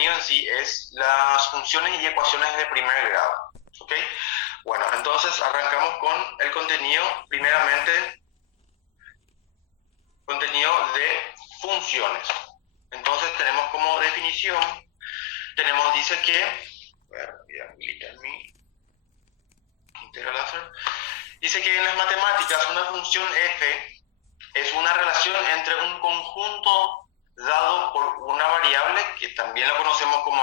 contenido en sí es las funciones y ecuaciones de primer grado. ¿Ok? Bueno, entonces arrancamos con el contenido, primeramente, contenido de funciones. Entonces tenemos como definición, dice que, voy a habilitar mi integral láser, dice que en las matemáticas una función f es una relación entre un conjunto dado por una variable, que también la conocemos como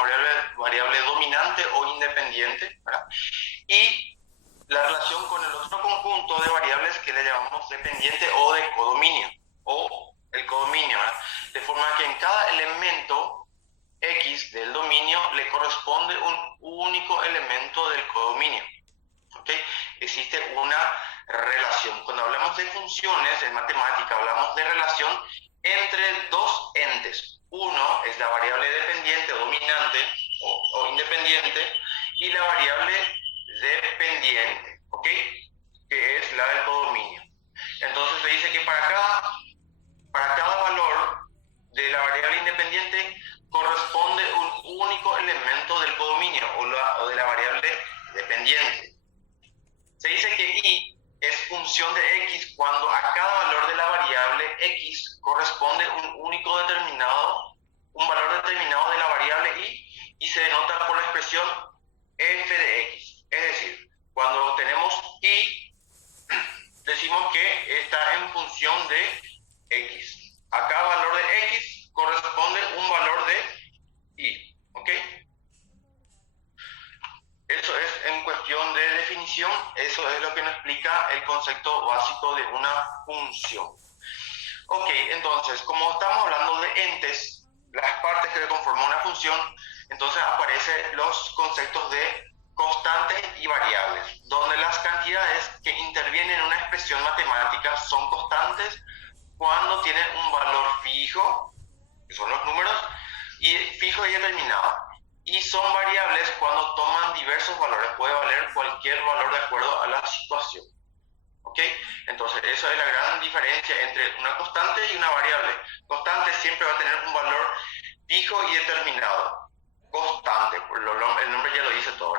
variable dominante o independiente, ¿verdad? Y la relación con el otro conjunto de variables que le llamamos dependiente o de codominio, o el codominio, ¿verdad? De forma que en cada elemento X del dominio le corresponde un único elemento del codominio. ¿Okay? Existe una relación. Cuando hablamos de funciones en matemática, hablamos de relación entre dos entes. Uno es la variable dependiente o dominante o independiente, y la variable dependiente, ¿ok? Que es la del codominio. Entonces se dice que para cada valor de la variable independiente corresponde un único elemento del codominio o de la variable dependiente. Se dice que y es función de x cuando a cada valor de la variable x corresponde un valor determinado de la variable y se denota por la expresión f de x. Es decir, cuando tenemos y, decimos que está en función de x. A cada valor de x corresponde un valor de y. ¿Ok? Eso es en cuestión de definición, eso es lo que nos explica el concepto básico de una función. Ok, entonces, como estamos hablando de entes, las partes que conforman una función, entonces aparecen los conceptos de constantes y variables, donde las cantidades que intervienen en una expresión matemática son constantes cuando tienen un valor fijo, que son los números, y fijo y determinado. Y son variables cuando toman diversos valores, puede valer cualquier valor de acuerdo a la situación. ¿Ok? Entonces, esa es la gran diferencia entre una constante y una variable. Constante siempre va a tener un valor fijo y determinado. Constante, el nombre ya lo dice todo.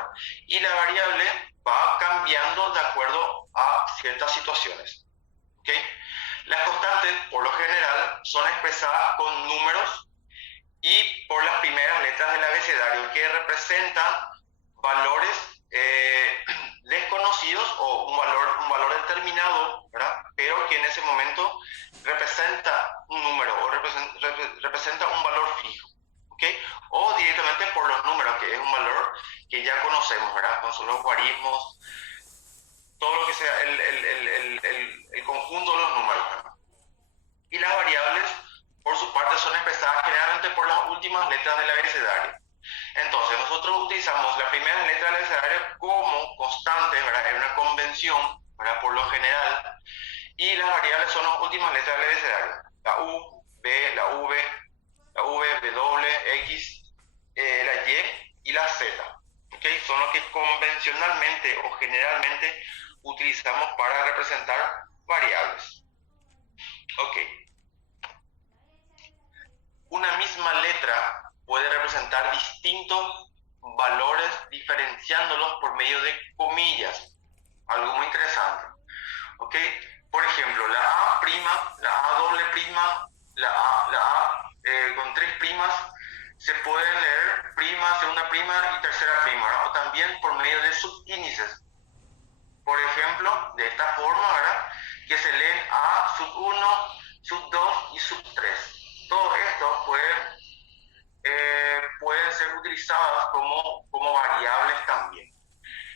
Y la variable va cambiando de acuerdo a ciertas situaciones. ¿Ok? Las constantes, por lo general, son expresadas con números y por las primeras letras del abecedario, que representan valores desconocidos o un valor determinado, ¿verdad? Pero que en ese momento representa un número o representa un valor fijo, ¿ok? O directamente por los números, que es un valor que ya conocemos, ¿verdad? Con los logaritmos, todo lo que sea el conjunto de los números, ¿verdad? Y las variables, por su parte, son expresadas generalmente por las últimas letras del abecedario. Entonces, nosotros utilizamos las primeras letras del abecedario como constantes, ¿verdad? En una convención, ¿verdad? Por lo general. Y las variables son las últimas letras del abecedario. La U, B, la V, W, X, la Y y la Z. ¿Okay? Son los que convencionalmente o generalmente utilizamos para representar variables. Ok. Una misma letra puede representar distintos valores diferenciándolos por medio de comillas. Algo muy interesante. ¿Ok? Por ejemplo, la A prima, la A doble prima, la A con tres primas, se pueden leer prima, segunda prima y tercera prima, ¿verdad? O también por medio de subíndices. Por ejemplo, de esta forma, ¿verdad? Que se leen A sub 1, sub 2 y sub 3. Todo esto pueden ser utilizadas como variables también.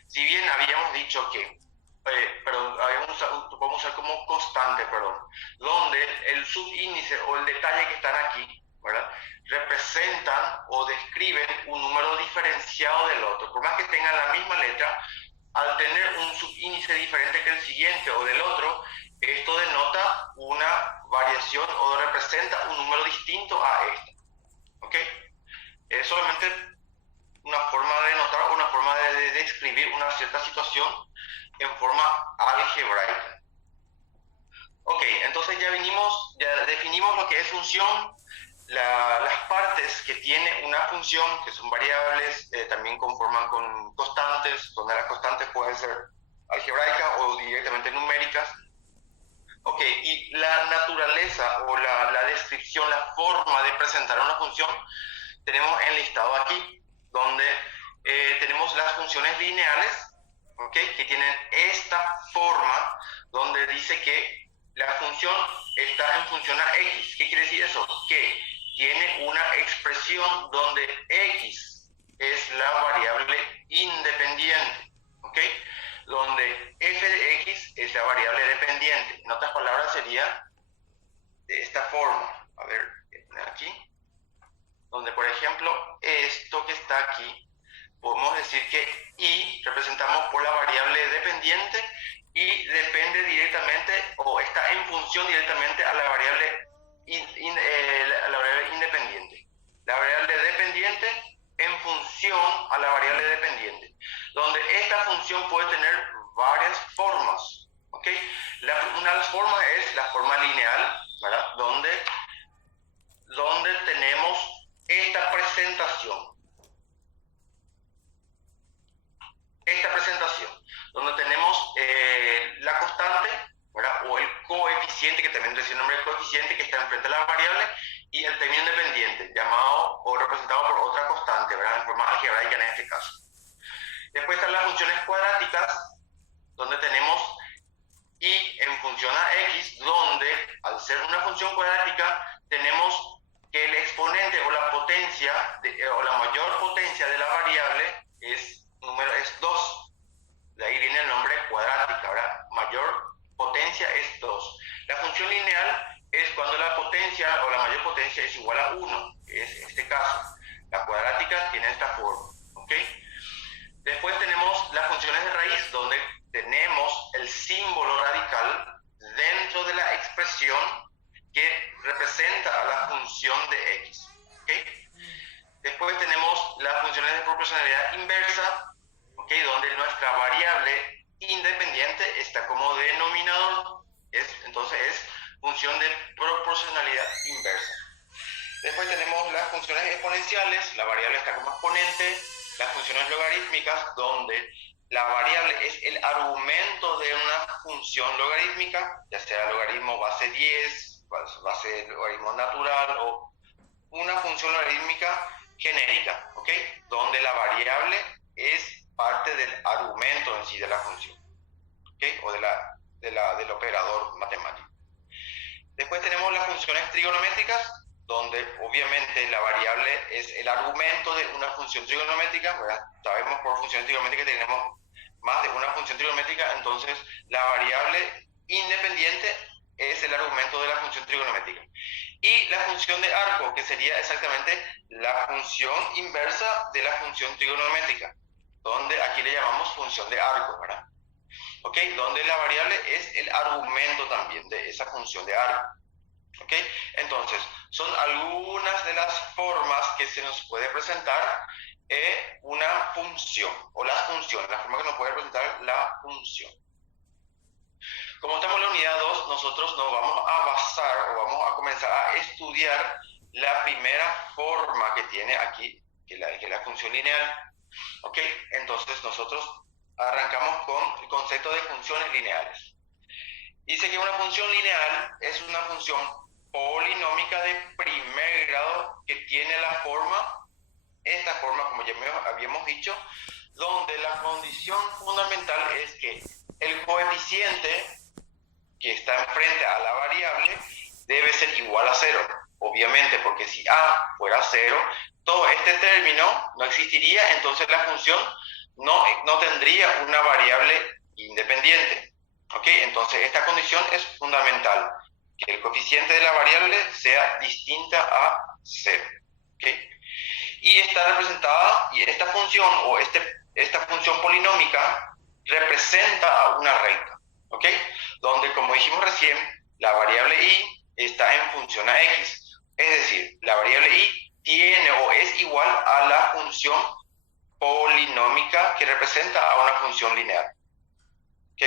Si bien habíamos dicho que, vamos a usar como constante, donde el subíndice o el detalle que están aquí, ¿verdad? Representan o describen un número diferenciado del otro. Por más que tengan la misma letra, al tener un subíndice diferente que el siguiente o del otro, esto denota una variación o representa un número distinto a este. ¿Ok? Es solamente una forma de notar, una forma de describir una cierta situación en forma algebraica. Ok, entonces ya definimos lo que es función, las partes que tiene una función, que son variables, también conforman con constantes, donde las constantes pueden ser algebraicas o directamente numéricas. Ok, y la naturaleza o la descripción, la forma de presentar una función, tenemos enlistado aquí, donde tenemos las funciones lineales, okay, que tienen esta forma, donde dice que la función está en función a x. ¿Qué quiere decir eso? Que tiene una expresión donde x es la variable independiente, ¿ok? Donde f de x es la variable dependiente. En otras palabras sería de esta forma. A ver, aquí. Donde, por ejemplo, esto que está aquí, podemos decir que y representamos por la variable dependiente y depende directamente o está en función directamente a la variable independiente. La variable dependiente en función a la variable dependiente, donde esta función puede tener varias formas, ¿ok? Una de las formas es la forma lineal, ¿verdad? Donde tenemos esta presentación, donde tenemos la constante, ¿verdad? O el coeficiente, que también recibe el nombre de coeficiente, que está enfrente de la variable, y el término independiente, llamado o representado por otra constante, ¿verdad? En forma algebraica en este caso. Después están las funciones cuadráticas, donde tenemos y en función a x, donde al ser una función cuadrática tenemos que el exponente o la potencia o la mayor potencia de la variable es 2. De ahí viene el nombre cuadrática, ¿verdad? Mayor potencia es 2. La función lineal es cuando la potencia o la mayor potencia es igual a 1, que es este caso. La cuadrática tiene esta forma, ¿ok? Después tenemos las funciones de raíz, donde tenemos el símbolo radical dentro de la expresión que representa a la función de x, ¿ok? Después tenemos las funciones de proporcionalidad inversa, ¿ok? Donde nuestra variable independiente está como denominador, entonces es función de proporcionalidad inversa. Después tenemos las funciones exponenciales, la variable está como exponente. Las funciones logarítmicas, donde la variable es el argumento de una función logarítmica, ya sea logaritmo base 10, base logaritmo natural o una función logarítmica genérica, ¿ok? Donde la variable es parte del argumento en sí de la función, ¿ok? O del operador matemático. Después tenemos las funciones trigonométricas, donde obviamente la variable es el argumento de una función trigonométrica, ¿verdad? Sabemos por funciones trigonométricas que tenemos más de una función trigonométrica, entonces la variable independiente es el argumento de la función trigonométrica. Y la función de arco, que sería exactamente la función inversa de la función trigonométrica, donde aquí le llamamos función de arco, ¿verdad? ¿Ok? Donde la variable es el argumento también de esa función de arco. ¿Ok? Entonces, son algunas de las formas que se nos puede presentar una función, o las funciones, la forma que nos puede presentar la función. Como estamos en la unidad 2, nosotros nos vamos a basar o vamos a comenzar a estudiar la primera forma que tiene aquí, que es la función lineal. ¿Ok? Entonces, nosotros arrancamos con el concepto de funciones lineales. Dice que una función lineal es una función polinómica de primer grado que tiene esta forma, como ya habíamos dicho, donde la condición fundamental es que el coeficiente que está enfrente a la variable debe ser igual a 0. Obviamente, porque si a fuera 0, todo este término no existiría, entonces la función no tendría una variable independiente. ¿Ok? Entonces esta condición es fundamental, que el coeficiente de la variable sea distinta a 0. ¿Ok? Y está representada, y esta función o esta función polinómica representa a una recta. ¿Ok? Donde, como dijimos recién, la variable y está en función a x. Es decir, la variable y tiene o es igual a la función polinómica que representa a una función lineal. ¿Ok?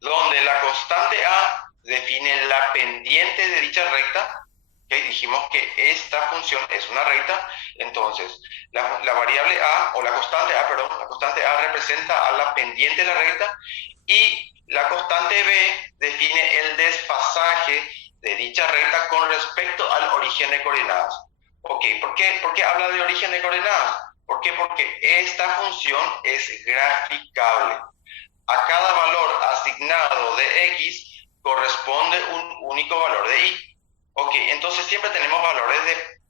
Donde la constante a define la pendiente de dicha recta, ¿ok? Dijimos que esta función es una recta, entonces la variable a, o la constante a, perdón, la constante a representa a la pendiente de la recta y la constante b define el desfasaje de dicha recta con respecto al origen de coordenadas. Ok, ¿por qué habla de origen de coordenadas? ¿Por qué? Porque esta función es graficable. A cada valor asignado de x corresponde un único valor de y. Ok, entonces siempre tenemos valores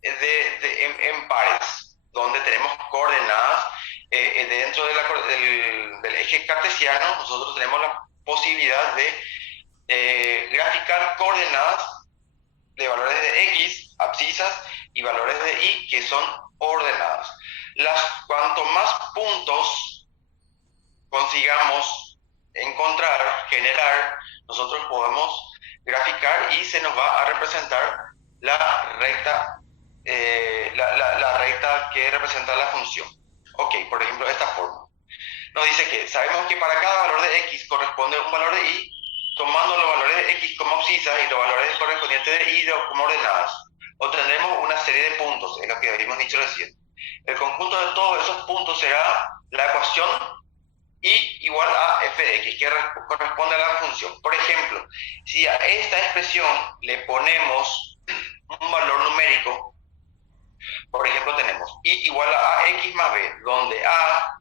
en pares, donde tenemos coordenadas dentro del eje cartesiano. Nosotros tenemos la posibilidad de graficar coordenadas de valores de x, abscisas, y valores de y que son ordenadas. Cuanto más puntos consigamos encontrar, generar, nosotros podemos graficar y se nos va a representar la recta, la recta que representa la función. Ok, por ejemplo, de esta forma. Nos dice que sabemos que para cada valor de x corresponde un valor de y, tomando los valores de x como abscisas y los valores correspondientes de y como ordenadas, obtendremos una serie de puntos, es lo que habíamos dicho recién. El conjunto de todos esos puntos será la ecuación y igual a f de x, que corresponde a la función. Por ejemplo, si a esta expresión le ponemos un valor numérico, por ejemplo tenemos y igual a x más b, donde a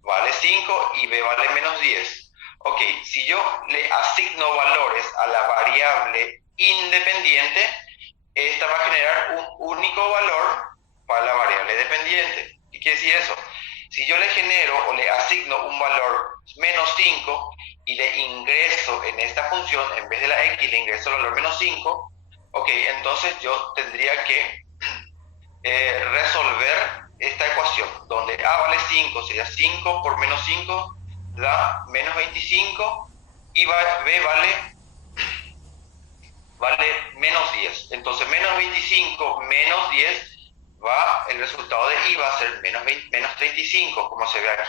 vale 5 y b vale menos 10. Ok, si yo le asigno valores a la variable independiente, esta va a generar un único valor para la variable dependiente. ¿Qué quiere decir eso? Si yo le genero o le asigno un valor menos 5 y le ingreso en esta función, en vez de la x le ingreso el valor menos 5, ok, entonces yo tendría que resolver esta ecuación, donde a vale 5, sería 5 por menos 5 da menos 25 y b vale menos 10. Entonces menos 25 menos 10 el resultado de y va a ser menos 35, como se ve aquí.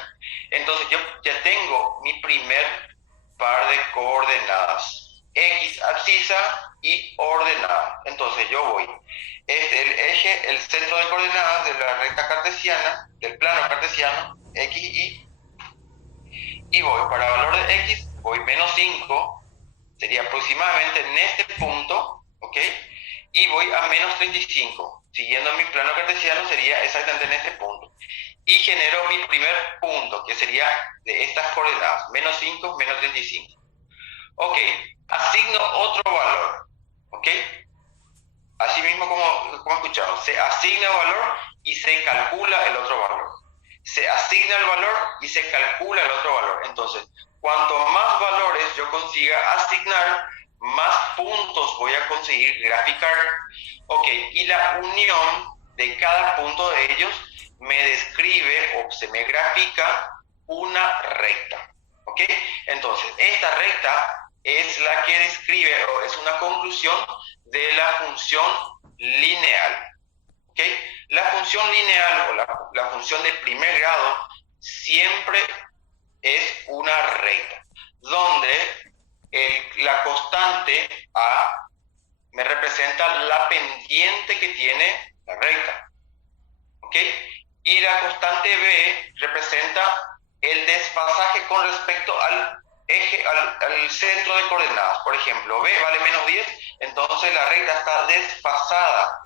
Entonces yo ya tengo mi primer par de coordenadas, x abscisa y ordenada. Entonces yo voy, el eje, el centro de coordenadas de la recta cartesiana, del plano cartesiano, x, y voy para valor de x, voy menos 5, sería aproximadamente en este punto, ¿ok? Y voy a menos 35, siguiendo mi plano cartesiano sería exactamente en este punto. Y genero mi primer punto, que sería de estas coordenadas, menos 5, menos 35. Ok, asigno otro valor, ¿ok? Así mismo como escuchamos, se asigna valor y se calcula el otro valor. Se asigna el valor y se calcula el otro valor. Entonces, cuanto más valores yo consiga asignar, más puntos voy a conseguir graficar. Ok, y la unión de cada punto de ellos me describe o se me grafica una recta. Ok, entonces esta recta es la que describe o es una conclusión de la función lineal. ¿Ok? La función lineal o la función de primer grado siempre es una recta, donde la constante a me representa la pendiente que tiene la recta. ¿Ok? Y la constante b representa el desfasaje con respecto al eje, al centro de coordenadas. Por ejemplo, b vale menos 10, entonces la recta está desfasada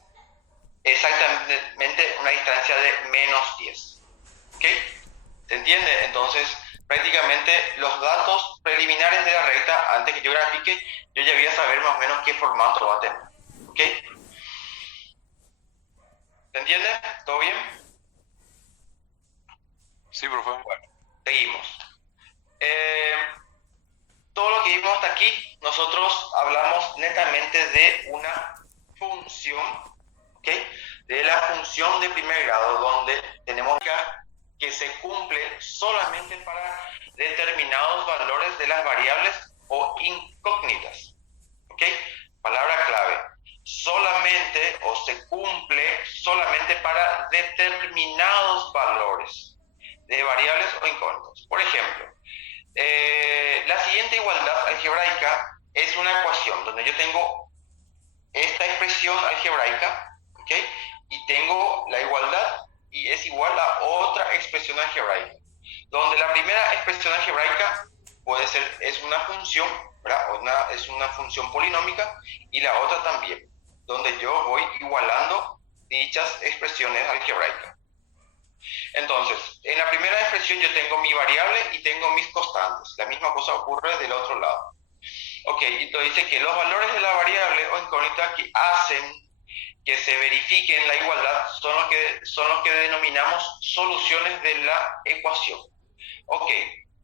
exactamente una distancia de menos 10. ¿Ok? ¿Se entiende? Entonces, prácticamente los datos preliminares de la recta, antes que yo grafique, yo ya voy a saber más o menos qué formato va a tener. ¿Ok? ¿Se entiende? ¿Todo bien? Sí, profe. Bueno, seguimos. Todo lo que vimos hasta aquí, nosotros hablamos netamente de una función, ¿ok? De la función de primer grado, donde tenemos que se cumple solamente para determinados valores de las variables o incógnitas, ¿ok? Palabra clave. Solamente o se cumple solamente para determinados valores de variables o incógnitas. Por ejemplo, la siguiente igualdad algebraica es una ecuación donde yo tengo esta expresión algebraica, ¿ok? Y tengo la igualdad y es igual a otra expresión algebraica, donde la primera expresión algebraica puede ser, es una función, ¿verdad? Es una función polinómica, y la otra también, donde yo voy igualando dichas expresiones algebraicas. Entonces, en la primera expresión yo tengo mi variable y tengo mis constantes. La misma cosa ocurre del otro lado. Ok, entonces dice que los valores de la variable o incógnita que hacen que se verifiquen la igualdad son los que denominamos soluciones de la ecuación. Ok,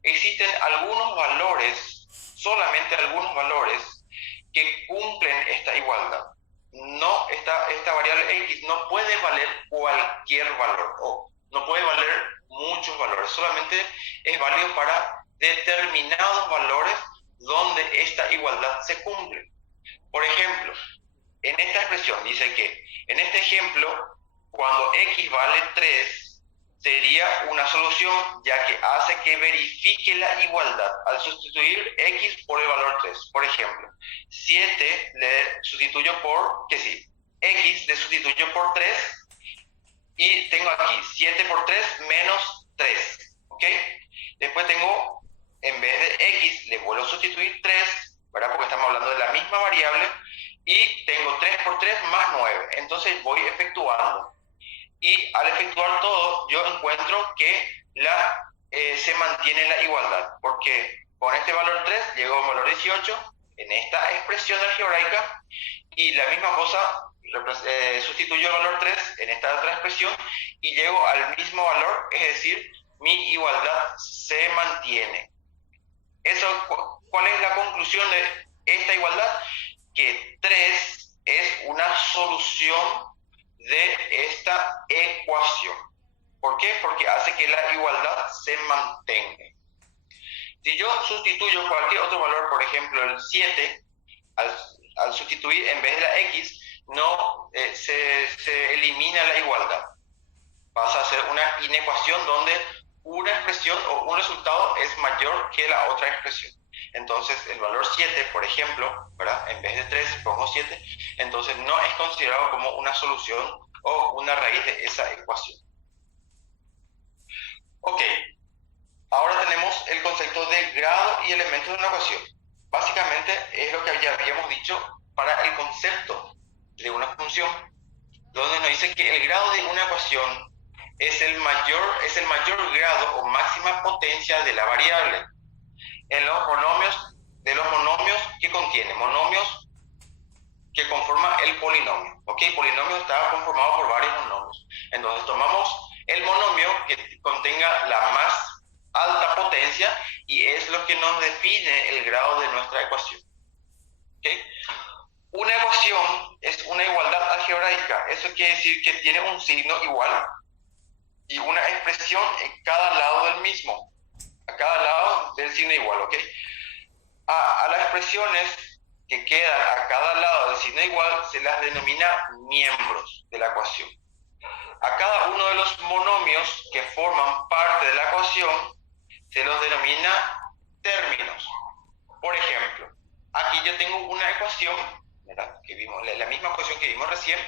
existen algunos valores, solamente algunos valores, que cumplen esta igualdad. No, esta variable x no puede valer cualquier valor, o no puede valer muchos valores, solamente es válido para determinados valores donde esta igualdad se cumple. Por ejemplo, en esta expresión dice que, en este ejemplo, cuando x vale 3, sería una solución, ya que hace que verifique la igualdad al sustituir x por el valor 3. Por ejemplo, 7 le sustituyo por, que sí, x le sustituyo por 3, y tengo aquí 7 por 3 menos 3, ¿ok? Después tengo, en vez de x, le vuelvo a sustituir 3, ¿verdad? Porque estamos hablando de la misma variable, y tengo 3 por 3 más 9. Entonces voy efectuando. Y al efectuar todo, yo encuentro que se mantiene la igualdad, porque con este valor 3 llego a un valor 18 en esta expresión algebraica, y la misma cosa, sustituyo el valor 3 en esta otra expresión y llego al mismo valor, es decir, mi igualdad se mantiene. ¿Cuál es la conclusión de esta igualdad? Que 3 es una solución de esta ecuación. ¿Por qué? Porque hace que la igualdad se mantenga. Si yo sustituyo cualquier otro valor, por ejemplo el 7, al sustituir en vez de la x, no se elimina la igualdad. Pasa a ser una inecuación donde una expresión o un resultado es mayor que la otra expresión. Entonces el valor 7, por ejemplo, ¿verdad? En vez de 3 pongo 7, entonces no es considerado como una solución o una raíz de esa ecuación. Ok, ahora tenemos el concepto de grado y elementos de una ecuación. Básicamente es lo que ya habíamos dicho para el concepto de una función, donde nos dice que el grado de una ecuación es el mayor grado o máxima potencia de la variable en los monomios que contiene, monomios que conforman el polinomio. ¿Ok? El polinomio está conformado por varios monomios. Entonces tomamos el monomio que contenga la más alta potencia y es lo que nos define el grado de nuestra ecuación. ¿Ok? Una ecuación es una igualdad algebraica. Eso quiere decir que tiene un signo igual y una expresión en cada lado del mismo, a cada lado del signo igual, ¿ok? A las expresiones que quedan a cada lado del signo igual se las denomina miembros de la ecuación. A cada uno de los monomios que forman parte de la ecuación se los denomina términos. Por ejemplo, aquí yo tengo una ecuación, ¿verdad? Que vimos, la misma ecuación que vimos recién.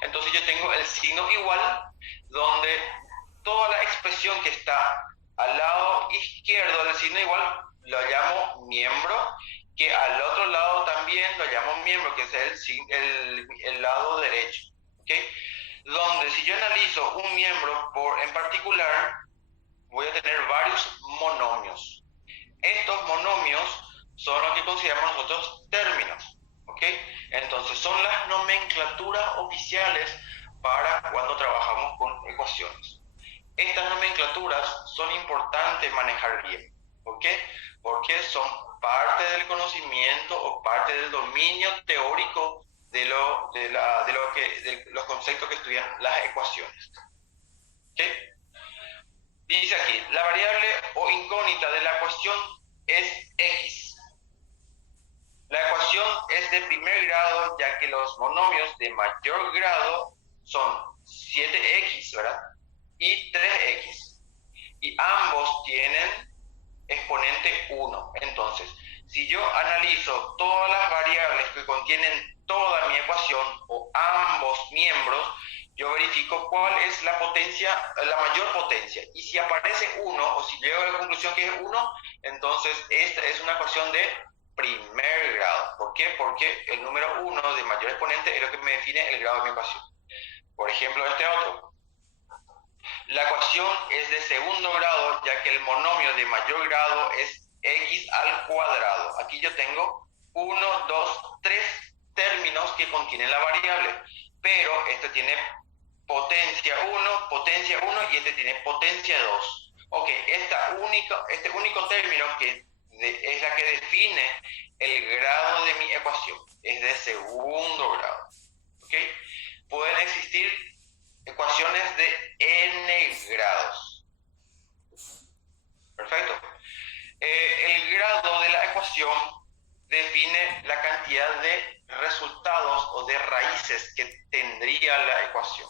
Entonces yo tengo el signo igual, donde toda la expresión que está al lado izquierdo del signo igual lo llamo miembro, que al otro lado también lo llamo miembro, que es el lado derecho, ¿okay? Donde si yo analizo un miembro en particular, voy a tener varios monomios. Estos monomios son lo que consideramos nosotros términos, ¿ok? Entonces son las nomenclaturas oficiales para cuando trabajamos con ecuaciones. Estas nomenclaturas son importantes manejar bien. ¿Por qué? Porque son parte del conocimiento o parte del dominio teórico de los conceptos que estudian las ecuaciones. ¿Ok? Dice aquí, la variable o incógnita de la ecuación es x. La ecuación es de primer grado, ya que los monomios de mayor grado son 7x, ¿verdad? Y 3x. Y ambos tienen exponente 1. Entonces, si si yo analizo todas las variables que contienen toda mi ecuación o ambos miembros, yo verifico cuál es la potencia, la mayor potencia. Y si aparece 1, o si llego a la conclusión que es 1, entonces esta es una ecuación de primer grado. ¿Por qué? Porque el número 1 de mayor exponente es lo que me define el grado de mi ecuación. Por ejemplo, este otro. La ecuación es de segundo grado, ya que el monomio de mayor grado es x al cuadrado. Aquí yo tengo 1, 2, 3 términos que contienen la variable, pero este tiene potencia 1 y este tiene potencia 2. Ok, este único término que es la que define el grado de mi ecuación, es de segundo grado. Ok, pueden existir ecuaciones de n grados. Perfecto. El grado de la ecuación define la cantidad de resultados o de raíces que tendría la ecuación.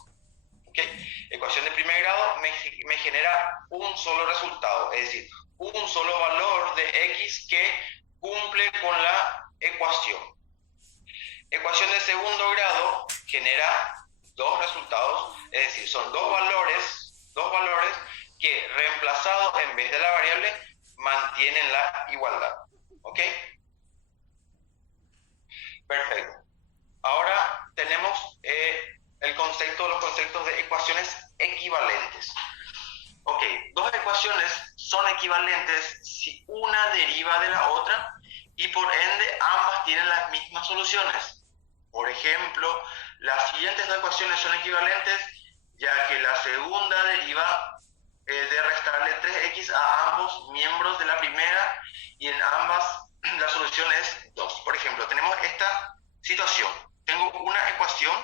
¿Okay? Ecuación de primer grado me genera un solo resultado, es decir, un solo valor de x que cumple con la ecuación. Ecuación de segundo grado genera dos resultados, es decir, son dos valores que reemplazados en vez de la variable mantienen la igualdad. ¿Ok? Perfecto. Ahora tenemos los conceptos de ecuaciones equivalentes. Ok, dos ecuaciones son equivalentes si una deriva de la otra y por ende ambas tienen las mismas soluciones. Por ejemplo, las siguientes dos ecuaciones son equivalentes ya que la segunda deriva de restarle 3x a ambos miembros de la primera y en ambas la solución es 2. Por ejemplo, tenemos esta situación. Tengo una ecuación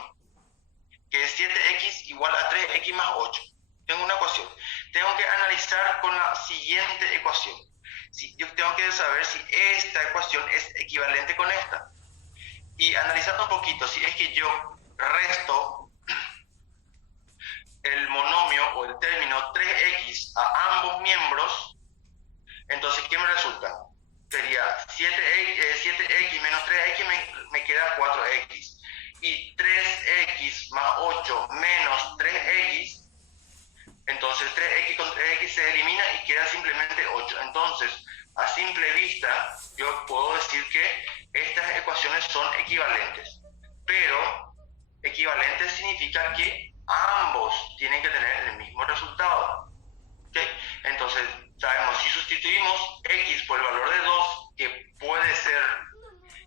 que es 7x igual a 3x más 8. Tengo una ecuación. Tengo que analizar con la siguiente ecuación. Yo tengo que saber si esta ecuación es equivalente con esta. Y analizando un poquito, si es que yo resto el monomio o el término 3x a ambos miembros, entonces ¿qué me resulta? Sería 7x menos 3x me queda 4x. Y 3x más 8 menos 3x, entonces 3x con 3x se elimina y queda simplemente 8. Entonces, a simple vista, yo puedo decir que estas ecuaciones son equivalentes. Pero equivalentes significa que ambos tienen que tener el mismo resultado. ¿Okay? Entonces, sabemos, si sustituimos x por el valor de 2, que puede ser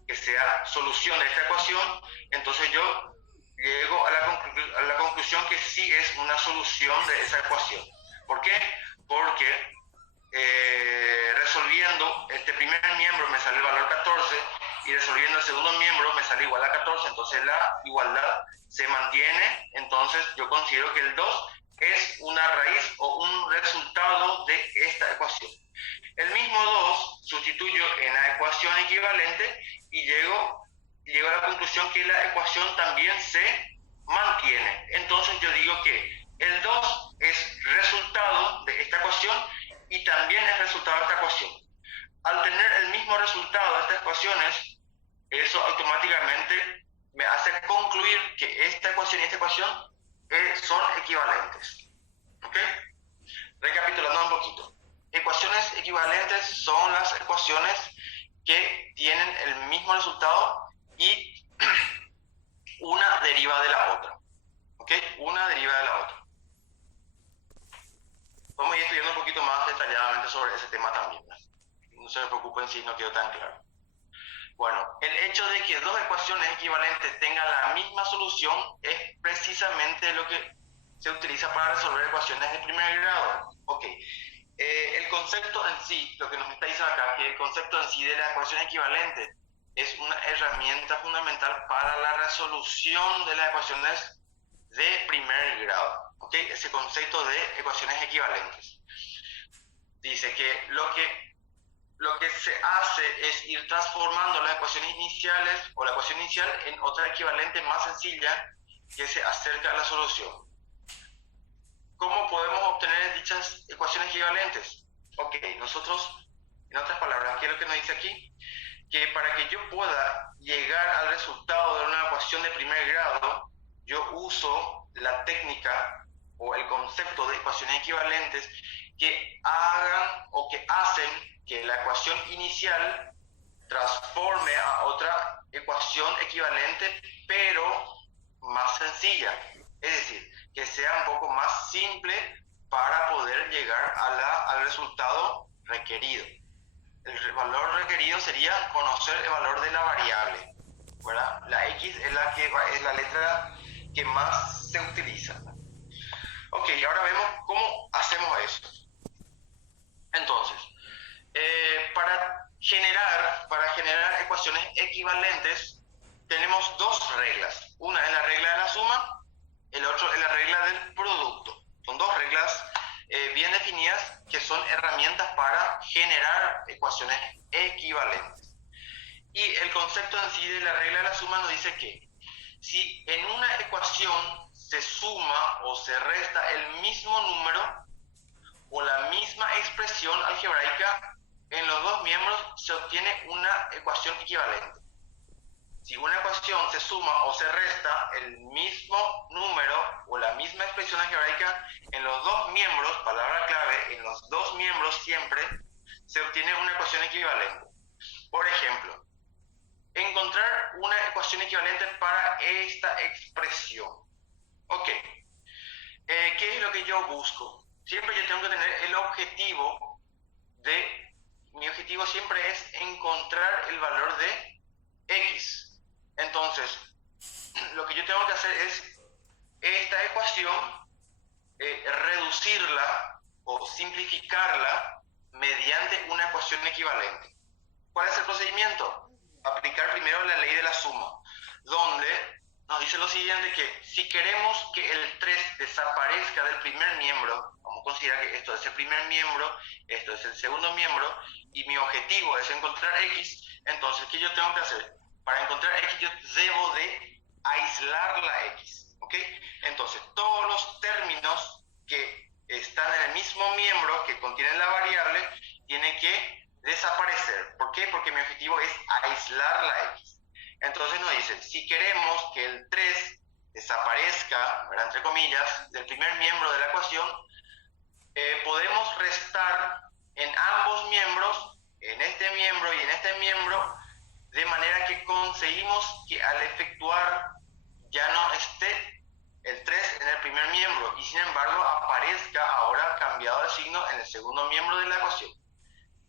que sea solución de esta ecuación, entonces yo llego a la conclusión que sí es una solución de esa ecuación. ¿Por qué? Porque resolviendo este primer miembro me sale el valor 14 y resolviendo el segundo miembro me sale igual a 14, entonces la igualdad se mantiene. Entonces yo considero que el 2 es una raíz o un resultado de esta ecuación. El mismo 2 sustituyo en la ecuación equivalente y llego a la conclusión que la ecuación también se mantiene. Entonces yo digo que el 2 es resultado de esta ecuación y también es resultado de esta ecuación. Al tener el mismo resultado de estas ecuaciones, eso automáticamente me hace concluir que esta ecuación y esta ecuación son equivalentes. ¿Ok? Recapitulando un poquito. Ecuaciones equivalentes son las ecuaciones que tienen el mismo resultado y una deriva de la otra. ¿Ok? Una deriva de la otra. Vamos a ir estudiando un poquito más detalladamente sobre ese tema también. No se preocupen si no quedó tan claro. Bueno, el hecho de que dos ecuaciones equivalentes tengan la misma solución es precisamente lo que se utiliza para resolver ecuaciones de primer grado. Ok. El concepto en sí, lo que nos está diciendo acá, que el concepto en sí de las ecuaciones equivalentes es una herramienta fundamental para la resolución de las ecuaciones de primer grado. ¿Ok? Ese concepto de ecuaciones equivalentes. Dice que lo que se hace es ir transformando las ecuaciones iniciales o la ecuación inicial en otra equivalente más sencilla que se acerca a la solución. ¿Cómo podemos obtener dichas ecuaciones equivalentes? Ok, nosotros, en otras palabras, ¿qué es lo que nos dice aquí? que para que yo pueda llegar al resultado de una ecuación de primer grado, yo uso la técnica o el concepto de ecuaciones equivalentes que hagan o que hacen que la ecuación inicial transforme a otra ecuación equivalente, pero más sencilla. Es decir, que sea un poco más simple para poder llegar al resultado requerido. El valor requerido sería conocer el valor de la variable, ¿verdad? La X es la letra que más se utiliza. Ok, ahora vemos cómo hacemos eso. Entonces, para generar ecuaciones equivalentes, tenemos dos reglas. Una es la regla de la suma, el otro es la regla del producto. Son dos reglas bien definidas que son herramientas para generar ecuaciones equivalentes. Y el concepto en sí de la regla de la suma nos dice que si en una ecuación se suma o se resta el mismo número o la misma expresión algebraica, en los dos miembros se obtiene una ecuación equivalente. Si una ecuación se suma o se resta el mismo número o la misma expresión algebraica, en los dos miembros, palabra clave, en los dos miembros siempre se obtiene una ecuación equivalente. Por ejemplo, encontrar una ecuación equivalente para esta expresión. Ok, ¿qué es lo que yo busco? Siempre yo tengo que tener el objetivo mi objetivo siempre es encontrar el valor de X. Entonces, lo que yo tengo que hacer es esta ecuación, reducirla o simplificarla mediante una ecuación equivalente. ¿Cuál es el procedimiento? Aplicar primero la ley de la suma, donde nos dice lo siguiente, que si queremos que el 3 desaparezca del primer miembro, vamos a considerar que esto es el primer miembro, esto es el segundo miembro, y mi objetivo es encontrar X, entonces, ¿qué yo tengo que hacer? Para encontrar X yo debo de aislar la X, ¿ok? Entonces, todos los términos que están en el mismo miembro, que contienen la variable, tienen que desaparecer. ¿Por qué? Porque mi objetivo es aislar la X. Entonces nos dice, si queremos que el 3 desaparezca, ¿verdad?, entre comillas, del primer miembro de la ecuación, podemos restar en ambos miembros, en este miembro y en este miembro, de manera que conseguimos que al efectuar ya no esté el 3 en el primer miembro y sin embargo aparezca ahora cambiado de signo en el segundo miembro de la ecuación.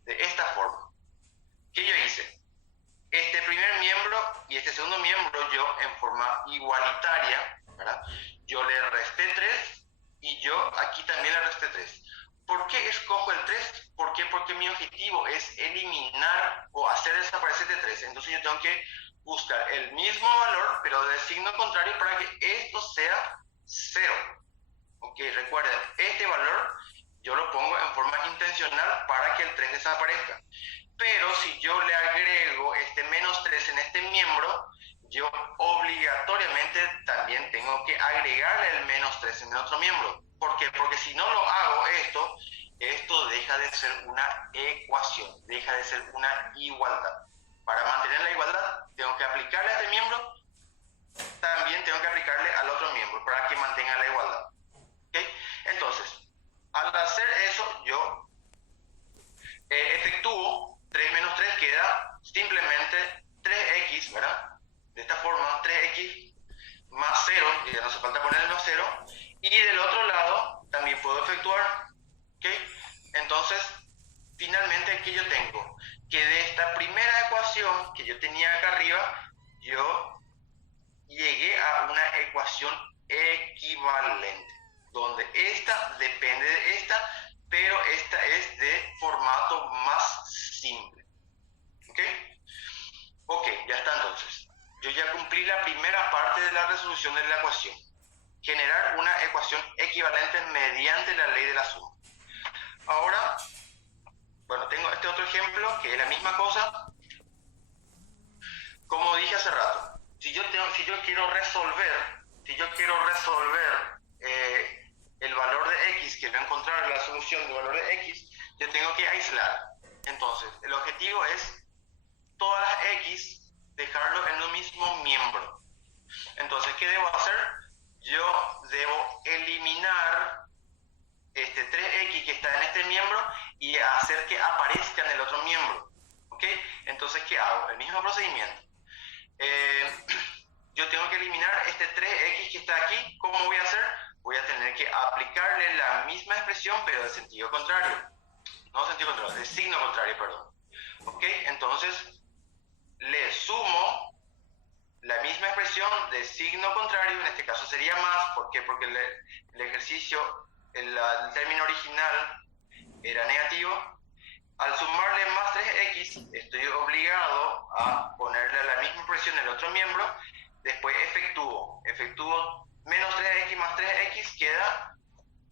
De esta forma. ¿Qué yo hice? Este primer miembro y este segundo miembro yo en forma igualitaria, ¿verdad?, yo le resté 3 y yo aquí también le resté 3. ¿Por qué escojo el 3? ¿Por qué? Porque mi objetivo es eliminar o hacer desaparecer este 3. Entonces yo tengo que buscar el mismo valor, pero de signo contrario para que esto sea 0. Ok, recuerden, este valor yo lo pongo en forma intencional para que el 3 desaparezca. Pero si yo le agrego este menos 3 en este miembro, yo obligatoriamente también tengo que agregarle el menos 3 en el otro miembro. ¿Por qué? Porque si no lo hago esto deja de ser una ecuación, deja de ser una igualdad. Para mantener la igualdad, tengo que aplicarle a este miembro, también tengo que aplicarle al otro miembro para que mantenga la igualdad. ¿Okay? Entonces, al hacer eso, yo efectúo 3 menos 3 queda simplemente 3x, ¿verdad? De esta forma, 3x más 0, y ya no hace falta poner el más 0, y del otro lado también puedo efectuar, ¿ok? Entonces, finalmente aquí yo tengo que de esta primera ecuación que yo tenía acá arriba, yo llegué a una ecuación equivalente, donde esta depende de esta, pero esta es de formato más simple. ¿Ok? Ok, ya está entonces. Yo ya cumplí la primera parte de la resolución de la ecuación. Generar una ecuación equivalente mediante la ley de la suma. Ahora, bueno, tengo este otro ejemplo que es la misma cosa. Como dije hace rato, si yo quiero resolver el valor de x, quiero encontrar la solución del valor de x, yo tengo que aislar. Entonces, el objetivo es todas las X, dejarlo en un mismo miembro. Entonces, ¿qué debo hacer? Yo debo eliminar este 3X que está en este miembro y hacer que aparezca en el otro miembro. ¿Ok? Entonces, ¿qué hago? El mismo procedimiento. Yo tengo que eliminar este 3X que está aquí. ¿Cómo voy a hacer? Voy a tener que aplicarle la misma expresión, pero de sentido contrario. No sentido contrario, de signo contrario, perdón. ¿Ok? Entonces, le sumo la misma expresión de signo contrario, en este caso sería más. ¿Por qué? Porque el ejercicio, el término original era negativo. Al sumarle más 3X, estoy obligado a ponerle la misma expresión en el otro miembro. Después efectúo menos 3X más 3X queda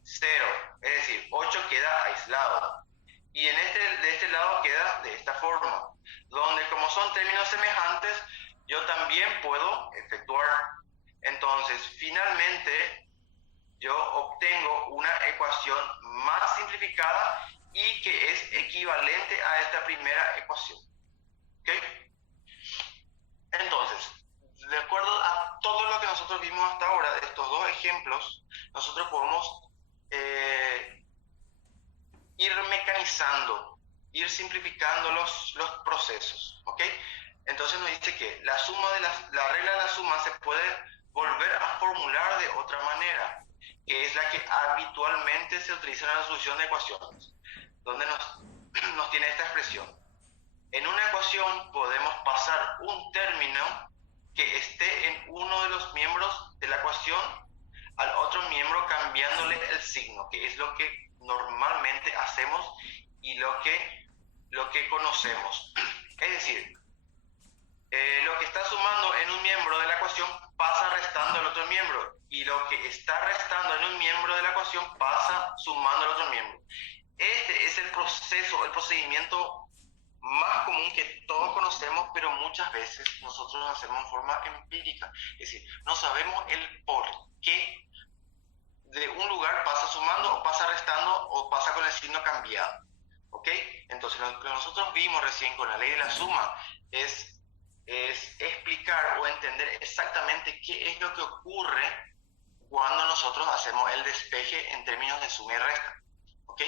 0, es decir, 8 queda aislado. Y de este lado queda de esta forma, donde como son términos semejantes, yo también puedo efectuar. Entonces, finalmente, yo obtengo una ecuación más simplificada y que es equivalente a esta primera ecuación. ¿Ok? Entonces, de acuerdo a todo lo que nosotros vimos hasta ahora, de estos dos ejemplos, nosotros podemos ir mecanizando, ir simplificando los procesos. ¿Ok? Entonces nos dice que la suma de la regla de la suma se puede volver a formular de otra manera, que es la que habitualmente se utiliza en la solución de ecuaciones, donde nos tiene esta expresión. En una ecuación podemos pasar un término que esté en uno de los miembros de la ecuación al otro miembro cambiándole el signo, que es lo que normalmente hacemos y lo que conocemos. Es decir, lo que está sumando en un miembro de la ecuación pasa restando al otro miembro, y lo que está restando en un miembro de la ecuación pasa sumando al otro miembro. Este es el procedimiento más común que todos conocemos, pero muchas veces nosotros lo hacemos en forma empírica. Es decir, no sabemos el por qué de un lugar pasa sumando o pasa restando o pasa con el signo cambiado. ¿Ok? Entonces, lo que nosotros vimos recién con la ley de la suma es explicar o entender exactamente qué es lo que ocurre cuando nosotros hacemos el despeje en términos de suma y resta. ¿Ok?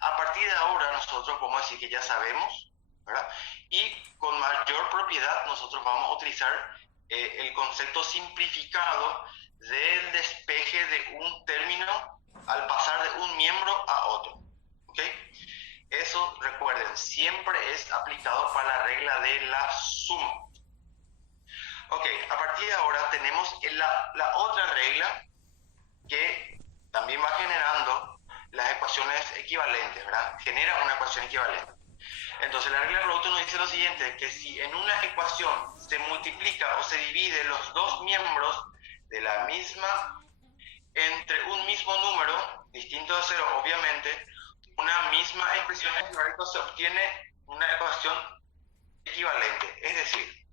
A partir de ahora nosotros podemos decir que ya sabemos, ¿verdad? Y con mayor propiedad nosotros vamos a utilizar el concepto simplificado del despeje de un término al pasar de un miembro a otro. ¿Ok? Eso, recuerden, siempre es aplicado para la regla de la suma. Ok, a partir de ahora tenemos la otra regla que también va generando las ecuaciones equivalentes, ¿verdad? Genera una ecuación equivalente. Entonces la regla de producto nos dice lo siguiente, que si en una ecuación se multiplica o se divide los dos miembros de la misma entre un mismo número, distinto de 0 obviamente, una misma expresión algebraica se obtiene una ecuación equivalente. Es decir,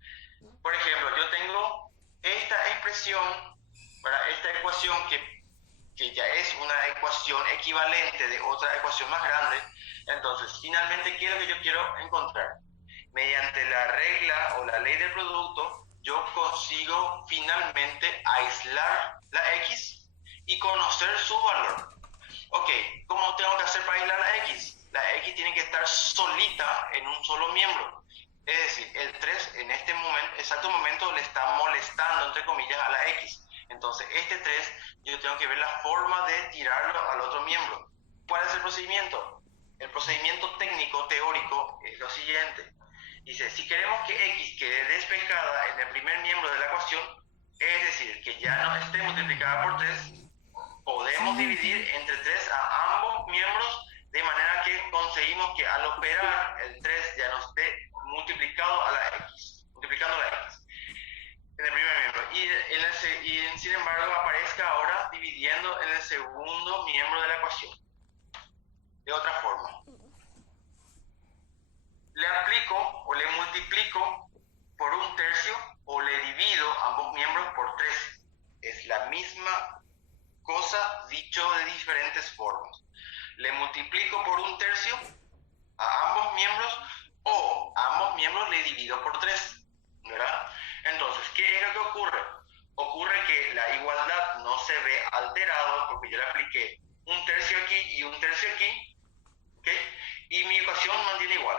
por ejemplo, yo tengo esta expresión, ¿verdad? Esta ecuación que ya es una ecuación equivalente de otra ecuación más grande. Entonces, finalmente, ¿qué es lo que yo quiero encontrar? Mediante la regla o la ley del producto, yo consigo finalmente aislar la X y conocer su valor. Ok, ¿cómo tengo que hacer para aislar la X? La X tiene que estar solita en un solo miembro. Es decir, el 3 en este exacto momento le está molestando, entre comillas, a la X. Entonces, este 3, yo tengo que ver la forma de tirarlo al otro miembro. ¿Cuál es el procedimiento? El procedimiento técnico, teórico, es lo siguiente. Dice, si queremos que X quede despejada en el primer miembro de la ecuación, es decir, que ya no esté multiplicada por 3, podemos dividir entre 3 a ambos miembros, de manera que conseguimos que al operar el 3 ya no esté multiplicado a la X, multiplicando la X en el primer miembro, y sin embargo aparezca ahora dividiendo en el segundo miembro de la ecuación. De otra forma, le aplico o le multiplico por un tercio o le divido ambos miembros por 3. Es la misma cosa dicho de diferentes formas. Le multiplico por un tercio a ambos miembros o ambos miembros le divido por 3, ¿verdad? Entonces, ¿qué es lo que ocurre? Ocurre que la igualdad no se ve alterado porque yo le apliqué un tercio aquí y un tercio aquí, ¿ok? Y mi ecuación mantiene igual.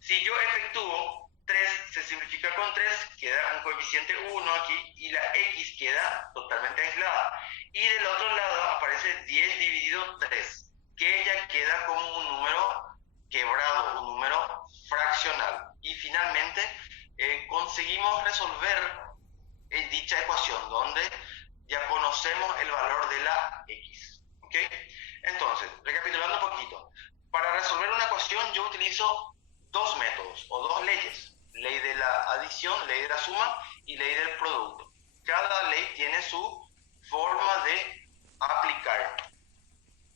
Si yo efectúo 3, se simplifica con 3, queda un coeficiente 1 aquí y la x queda totalmente aislada. Y del otro lado aparece 10 dividido 3, que ya queda como un número quebrado, un número fraccional. Y finalmente conseguimos resolver dicha ecuación donde ya conocemos el valor de la x. ¿Ok? Entonces, recapitulando un poquito, para resolver una ecuación yo utilizo dos métodos o dos leyes: ley de la adición, ley de la suma y ley del producto. Cada ley tiene su forma de aplicar.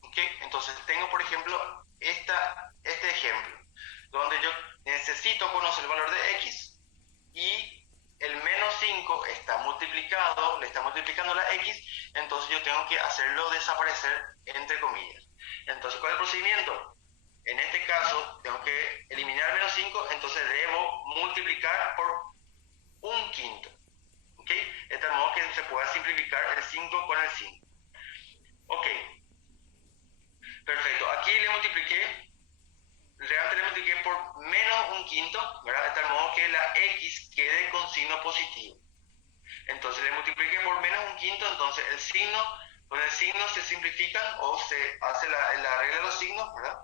¿Ok? Entonces tengo, por ejemplo, este ejemplo donde yo necesito conocer el valor de x y el menos 5 está multiplicado, le está multiplicando la x, entonces yo tengo que hacerlo desaparecer entre comillas. Entonces, ¿cuál es el procedimiento? En este caso, tengo que eliminar menos 5, entonces debo multiplicar por un quinto. ¿Ok? De tal modo que se pueda simplificar el 5 con el 5. Ok. Perfecto. Aquí realmente le multipliqué por menos un quinto, ¿verdad? De tal modo que la x quede con signo positivo. Entonces le multipliqué por menos un quinto, entonces con el signo se simplifican o se hace la regla de los signos, ¿verdad?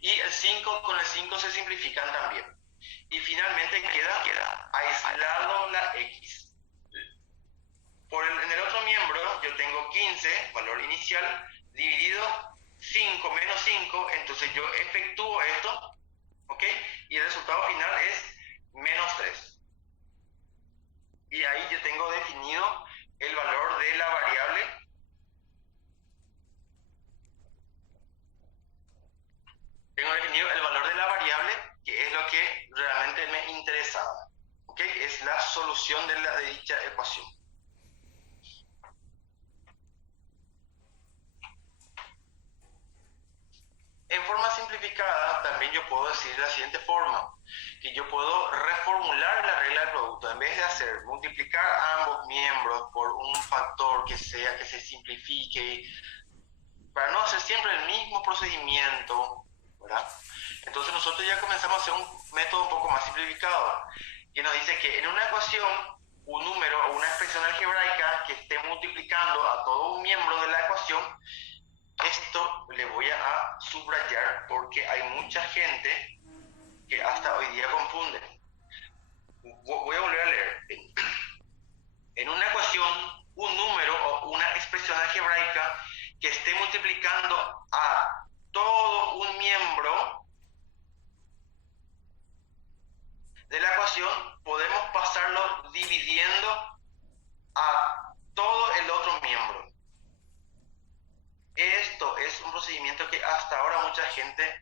Y el 5 con el 5 se simplifican también. Y finalmente queda aislado la x. En el otro miembro yo tengo 15, valor inicial, dividido 5 menos 5, entonces yo efectúo esto, ¿ok? Y el resultado final es menos 3. Y ahí yo tengo definido el valor de la variable. Tengo definido el valor de la variable, que es lo que realmente me interesaba, ¿ok? Es la solución de dicha ecuación. En forma simplificada, también yo puedo decir de la siguiente forma, que yo puedo reformular la regla del producto. En vez de hacer multiplicar ambos miembros por un factor que se simplifique, para no hacer siempre el mismo procedimiento, ¿verdad? Entonces nosotros ya comenzamos a hacer un método un poco más simplificado, que nos dice que en una ecuación, un número o una expresión algebraica que esté multiplicando a todo un miembro de la ecuación, esto le voy a subrayar porque hay mucha gente que hasta hoy día confunde. Voy a volver a leer. En una ecuación, un número o una expresión algebraica que esté multiplicando a todo un miembro de la ecuación, podemos pasarlo dividiendo a todo el otro miembro. Esto es un procedimiento que hasta ahora mucha gente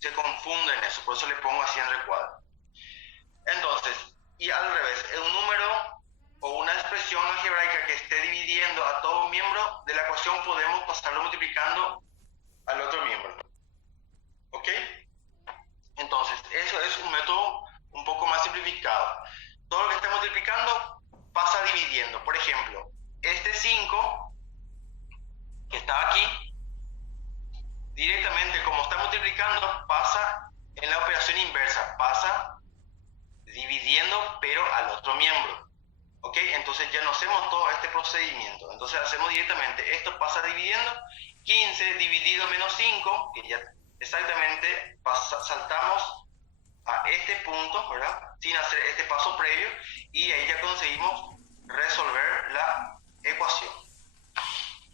se confunde en eso, por eso le pongo así en recuadro. Entonces, y al revés, un número o una expresión algebraica que esté dividiendo a todo un miembro de la ecuación, podemos pasarlo multiplicando al otro miembro. ¿Ok? Entonces, eso es un método un poco más simplificado. Todo lo que esté multiplicando pasa dividiendo. Por ejemplo, este 5 que está aquí, directamente, como está multiplicando, pasa en la operación inversa, pasa dividiendo pero al otro miembro. ¿Ok? Entonces ya no hacemos todo este procedimiento. Entonces hacemos directamente, esto pasa dividiendo, 15 dividido menos 5, que ya exactamente saltamos a este punto, ¿verdad? Sin hacer este paso previo, y ahí ya conseguimos resolver la ecuación.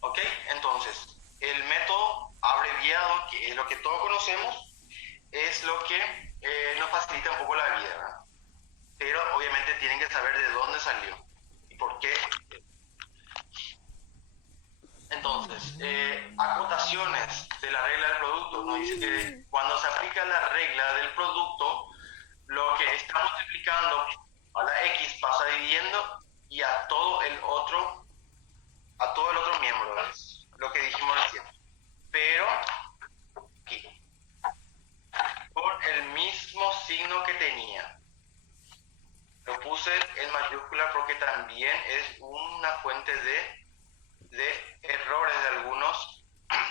¿Ok? Entonces, el método abreviado, que es lo que todos conocemos, es lo que nos facilita un poco la vida, ¿verdad? Pero obviamente tienen que saber de dónde salió y por qué. Entonces, acotaciones de la regla del producto. Nos dice que cuando se aplica la regla del producto, lo que está multiplicando a la x pasa dividiendo y a todo el otro miembro, ¿verdad? Lo que dijimos recién. Pero aquí, por el mismo tenía. Lo puse en mayúscula porque también es una fuente de errores de algunos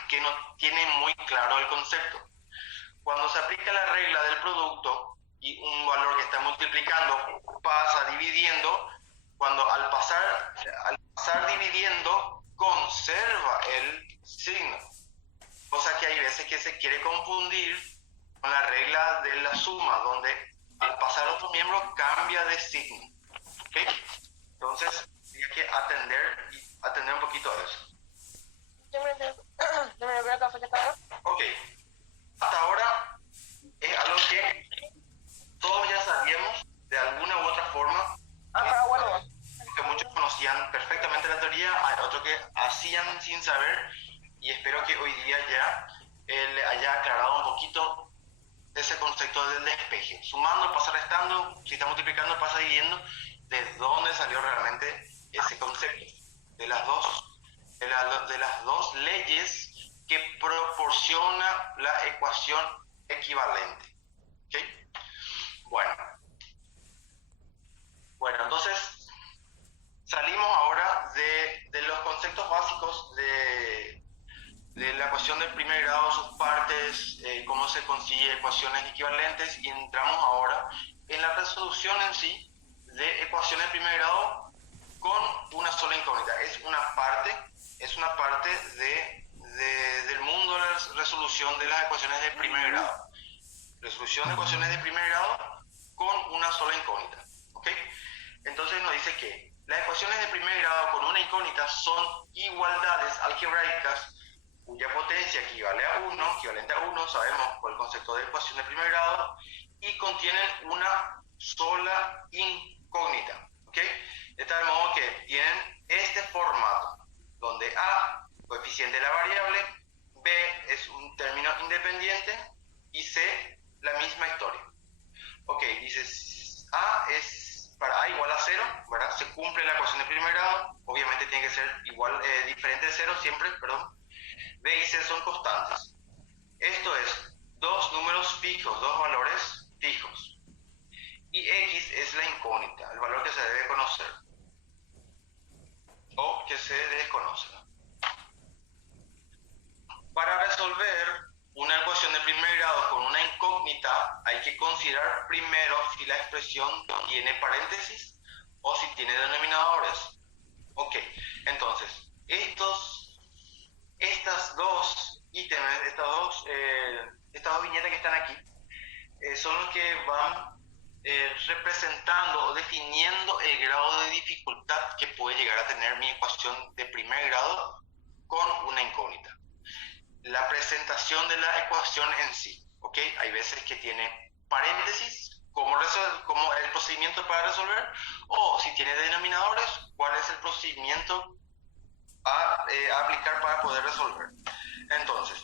que no tienen muy claro el concepto. Cuando se aplica la regla del producto y un valor que está multiplicando pasa dividiendo, cuando al pasar dividiendo conserva el signo, cosa que hay veces que se quiere confundir con la regla de la suma, donde al pasar otro miembro cambia de signo. ¿Okay? Entonces hay que atender un poquito a eso. Ok, hasta ahora es algo que todos ya sabíamos de alguna u otra forma, que muchos conocían perfectamente la teoría, hay otros que hacían sin saber, y espero que hoy día ya le haya aclarado un poquito ese concepto del despeje. Sumando pasa restando, si está multiplicando pasa dividiendo. ¿De dónde salió realmente ese concepto? De las dos leyes que proporciona la ecuación equivalente. ¿Okay? Bueno, entonces salimos ahora de los conceptos básicos de la ecuación del primer grado, sus partes, cómo se consigue ecuaciones equivalentes, y entramos ahora en la resolución en sí de ecuaciones de primer grado con una sola incógnita. Es una parte del mundo de la resolución de las ecuaciones de primer grado. Resolución de ecuaciones de primer grado con una sola incógnita. ¿Ok? Entonces nos dice que las ecuaciones de primer grado con una incógnita son igualdades algebraicas cuya potencia equivalente a 1, sabemos por el concepto de ecuación de primer grado, y contienen una sola incógnita. ¿Ok? De tal modo que tienen este formato, donde A, coeficiente de la variable, B es un término independiente, y C, la misma historia. Ok, dices A es para A igual a 0, ¿verdad? Se cumple la ecuación de primer grado, obviamente tiene que ser diferente de 0 siempre, perdón. B y C son constantes. Esto es dos números fijos, dos valores fijos. Y X es la incógnita, el valor que se debe conocer o que se desconoce. Para resolver una ecuación de primer grado con una incógnita, hay que considerar primero si la expresión tiene paréntesis o si tiene denominadores. Ok, entonces, estas dos ítems, estas dos viñetas que están aquí, son los que van representando o definiendo el grado de dificultad que puede llegar a tener mi ecuación de primer grado con una incógnita. La presentación de la ecuación en sí, ¿ok? Hay veces que tiene paréntesis, como el procedimiento para resolver, o si tiene denominadores, cuál es el procedimiento a aplicar para poder resolver. Entonces,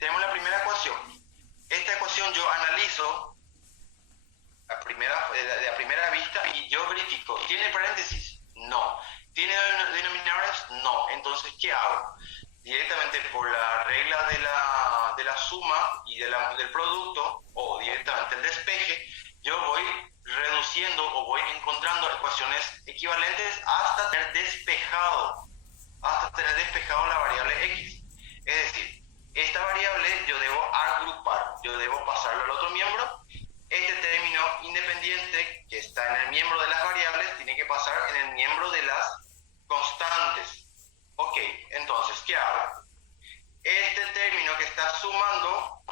tenemos la primera ecuación. Esta ecuación yo analizo de a primera vista y yo verifico, ¿tiene paréntesis? No. ¿Tiene denominadores? No. Entonces, ¿qué hago? Directamente por la regla de la suma y del producto, o directamente el despeje, yo voy reduciendo o voy encontrando ecuaciones equivalentes hasta tener despejado la variable X. Es decir, esta variable yo debo agrupar, yo debo pasarlo al otro miembro. Este término independiente que está en el miembro de las variables tiene que pasar en el miembro de las constantes. Ok, entonces, ¿qué hago? Este término que está sumando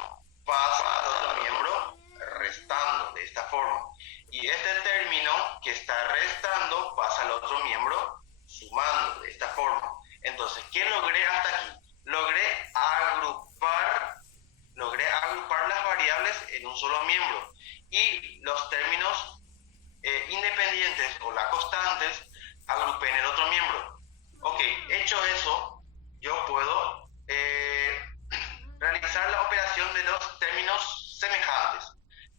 pasa al otro miembro restando, de esta forma. Y este término que está restando pasa al otro miembro sumando, de esta forma. Entonces, ¿qué logré hasta aquí? Logré agrupar las variables en un solo miembro. Y los términos independientes o las constantes agrupé en el otro miembro. Ok, hecho eso, yo puedo realizar la operación de los términos semejantes.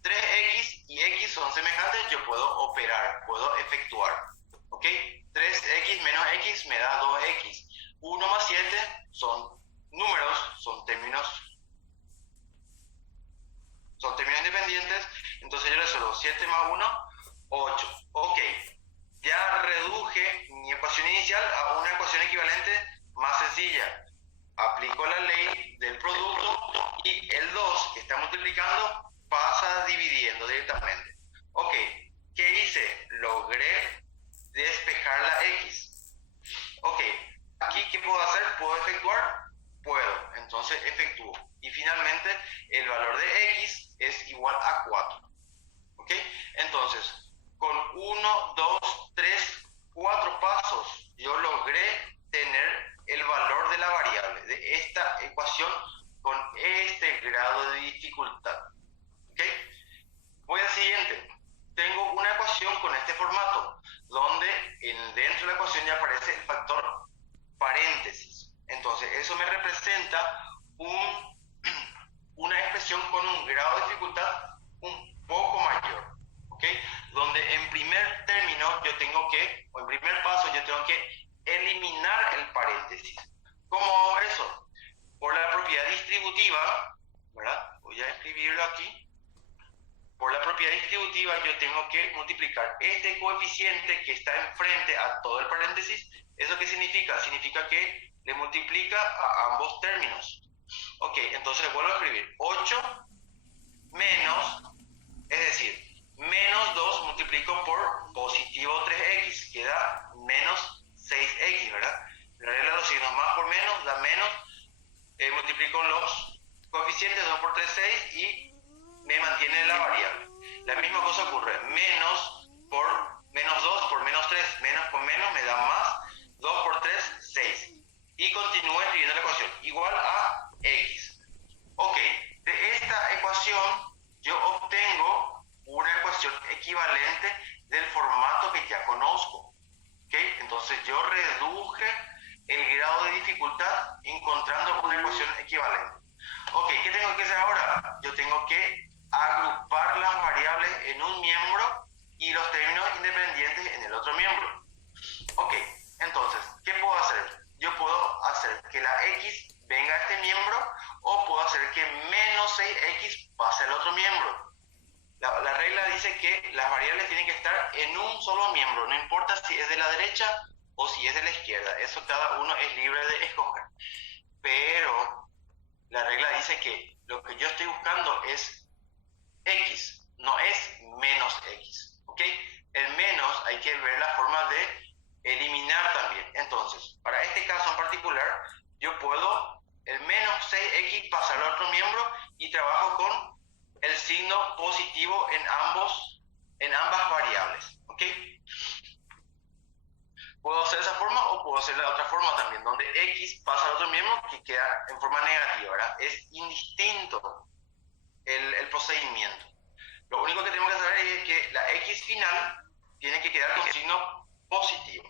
3x y x son semejantes, yo puedo operar, puedo efectuar. ¿Ok? 3x menos x me da 2x. 1 más 7 son números, son términos son términos independientes, entonces yo resuelvo 7 más 1, 8. Ok, ya reduje mi ecuación inicial a una ecuación equivalente más sencilla. Aplico la ley del producto y el 2 que está multiplicando pasa dividiendo directamente. Ok, ¿qué hice? Logré despejar la x. Ok, aquí ¿qué puedo hacer? ¿Puedo efectuar? Puedo, entonces efectúo. Y finalmente el valor de x es igual a 4. ¿Ok? Entonces, con 1, 2, 3, 4 pasos, yo logré tener el valor de la variable de esta ecuación con este grado de dificultad. ¿Ok? Voy al siguiente. Tengo una ecuación con este formato, donde dentro de la ecuación ya aparece el factor paréntesis. Entonces, eso me representa una expresión con un grado de dificultad un poco mayor. ¿Ok? Donde en primer término yo tengo que, o en primer paso yo tengo que eliminar el paréntesis. ¿Cómo hago eso? Por la propiedad distributiva, ¿verdad? Voy a escribirlo aquí. Por la propiedad distributiva yo tengo que multiplicar este coeficiente que está enfrente a todo el paréntesis. ¿Eso qué significa? Significa que le multiplica a ambos términos. Ok, entonces vuelvo a escribir 8 menos, es decir, menos 2 multiplico por positivo 3x, que da menos 6x, ¿verdad? La regla de los signos, más por menos da menos, multiplico los coeficientes, 2 por 3, 6, y me mantiene la variable. La misma cosa ocurre, menos por menos 2 por menos 3, menos con menos me da más, 2 por 3, 6. Y continúo escribiendo la ecuación, igual a x. Ok, de esta ecuación yo obtengo una ecuación equivalente del formato que ya conozco. ¿Ok? Entonces yo reduje el grado de dificultad encontrando una ecuación equivalente. Ok, ¿qué tengo que hacer ahora? Yo tengo que agrupar las variables en un miembro y los términos independientes en el otro miembro. Ok, entonces, ¿qué puedo hacer? Yo puedo hacer que la x venga a este miembro o puedo hacer que menos 6x pase al otro miembro. La regla dice que las variables tienen que estar en un solo miembro, no importa si es de la derecha o si es de la izquierda, eso cada uno es libre de escoger. Pero la regla dice que lo que yo estoy buscando es x, no es menos x, ¿ok? El menos hay que ver la forma de eliminar también. Entonces, para este caso en particular, yo puedo el menos 6x pasarlo a otro miembro y trabajo con el signo positivo en ambas variables, ¿ok? Puedo hacer esa forma o puedo hacer la otra forma también, donde x pasa al otro miembro que queda en forma negativa, ¿verdad? Es indistinto el procedimiento. Lo único que tenemos que saber es que la x final tiene que quedar con signo positivo.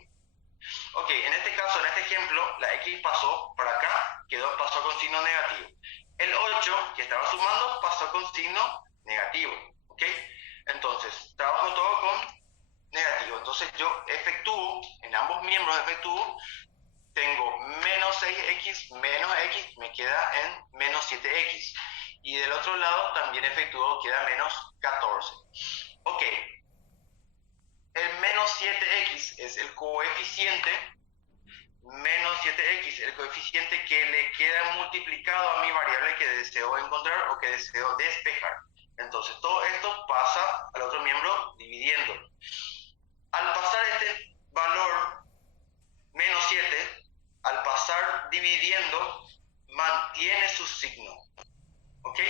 Ok, en este caso, en este ejemplo, la x pasó para acá, pasó con signo negativo. El 8, que estaba sumando, pasó con signo negativo. ¿Ok? Entonces, trabajo todo con negativo. Entonces, yo efectúo, en ambos miembros efectúo, tengo menos 6x menos x, me queda en menos 7x. Y del otro lado también efectúo, queda menos 14. Ok. El menos 7x es el coeficiente, menos 7x, el coeficiente que le queda multiplicado a mi variable que deseo encontrar o que deseo despejar. Entonces, todo esto pasa al otro miembro dividiendo. Al pasar este valor, menos 7, al pasar dividiendo, mantiene su signo. ¿Ok?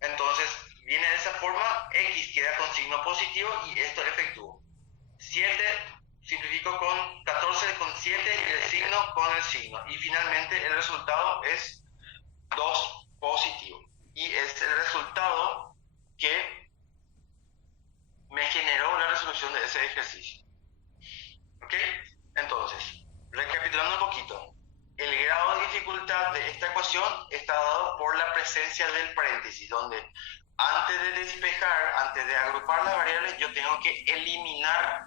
Entonces, viene de esa forma, x queda con signo positivo y esto efectúo. 7 simplifico con 14 con 7 y el signo con el signo. Y finalmente el resultado es 2 positivo. Y es el resultado que me generó la resolución de ese ejercicio. ¿Ok? Entonces, recapitulando un poquito. El grado de dificultad de esta ecuación está dado por la presencia del paréntesis, donde antes de despejar, antes de agrupar las variables, yo tengo que eliminar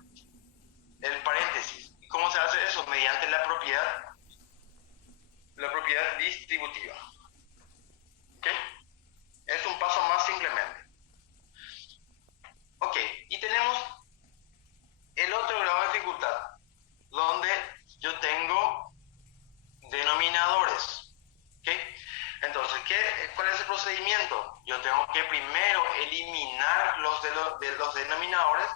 el paréntesis. ¿Y cómo se hace eso? Mediante la propiedad distributiva. ¿Ok? Es un paso más simplemente. ¿cuál es el procedimiento? Yo tengo que primero eliminar de los denominadores,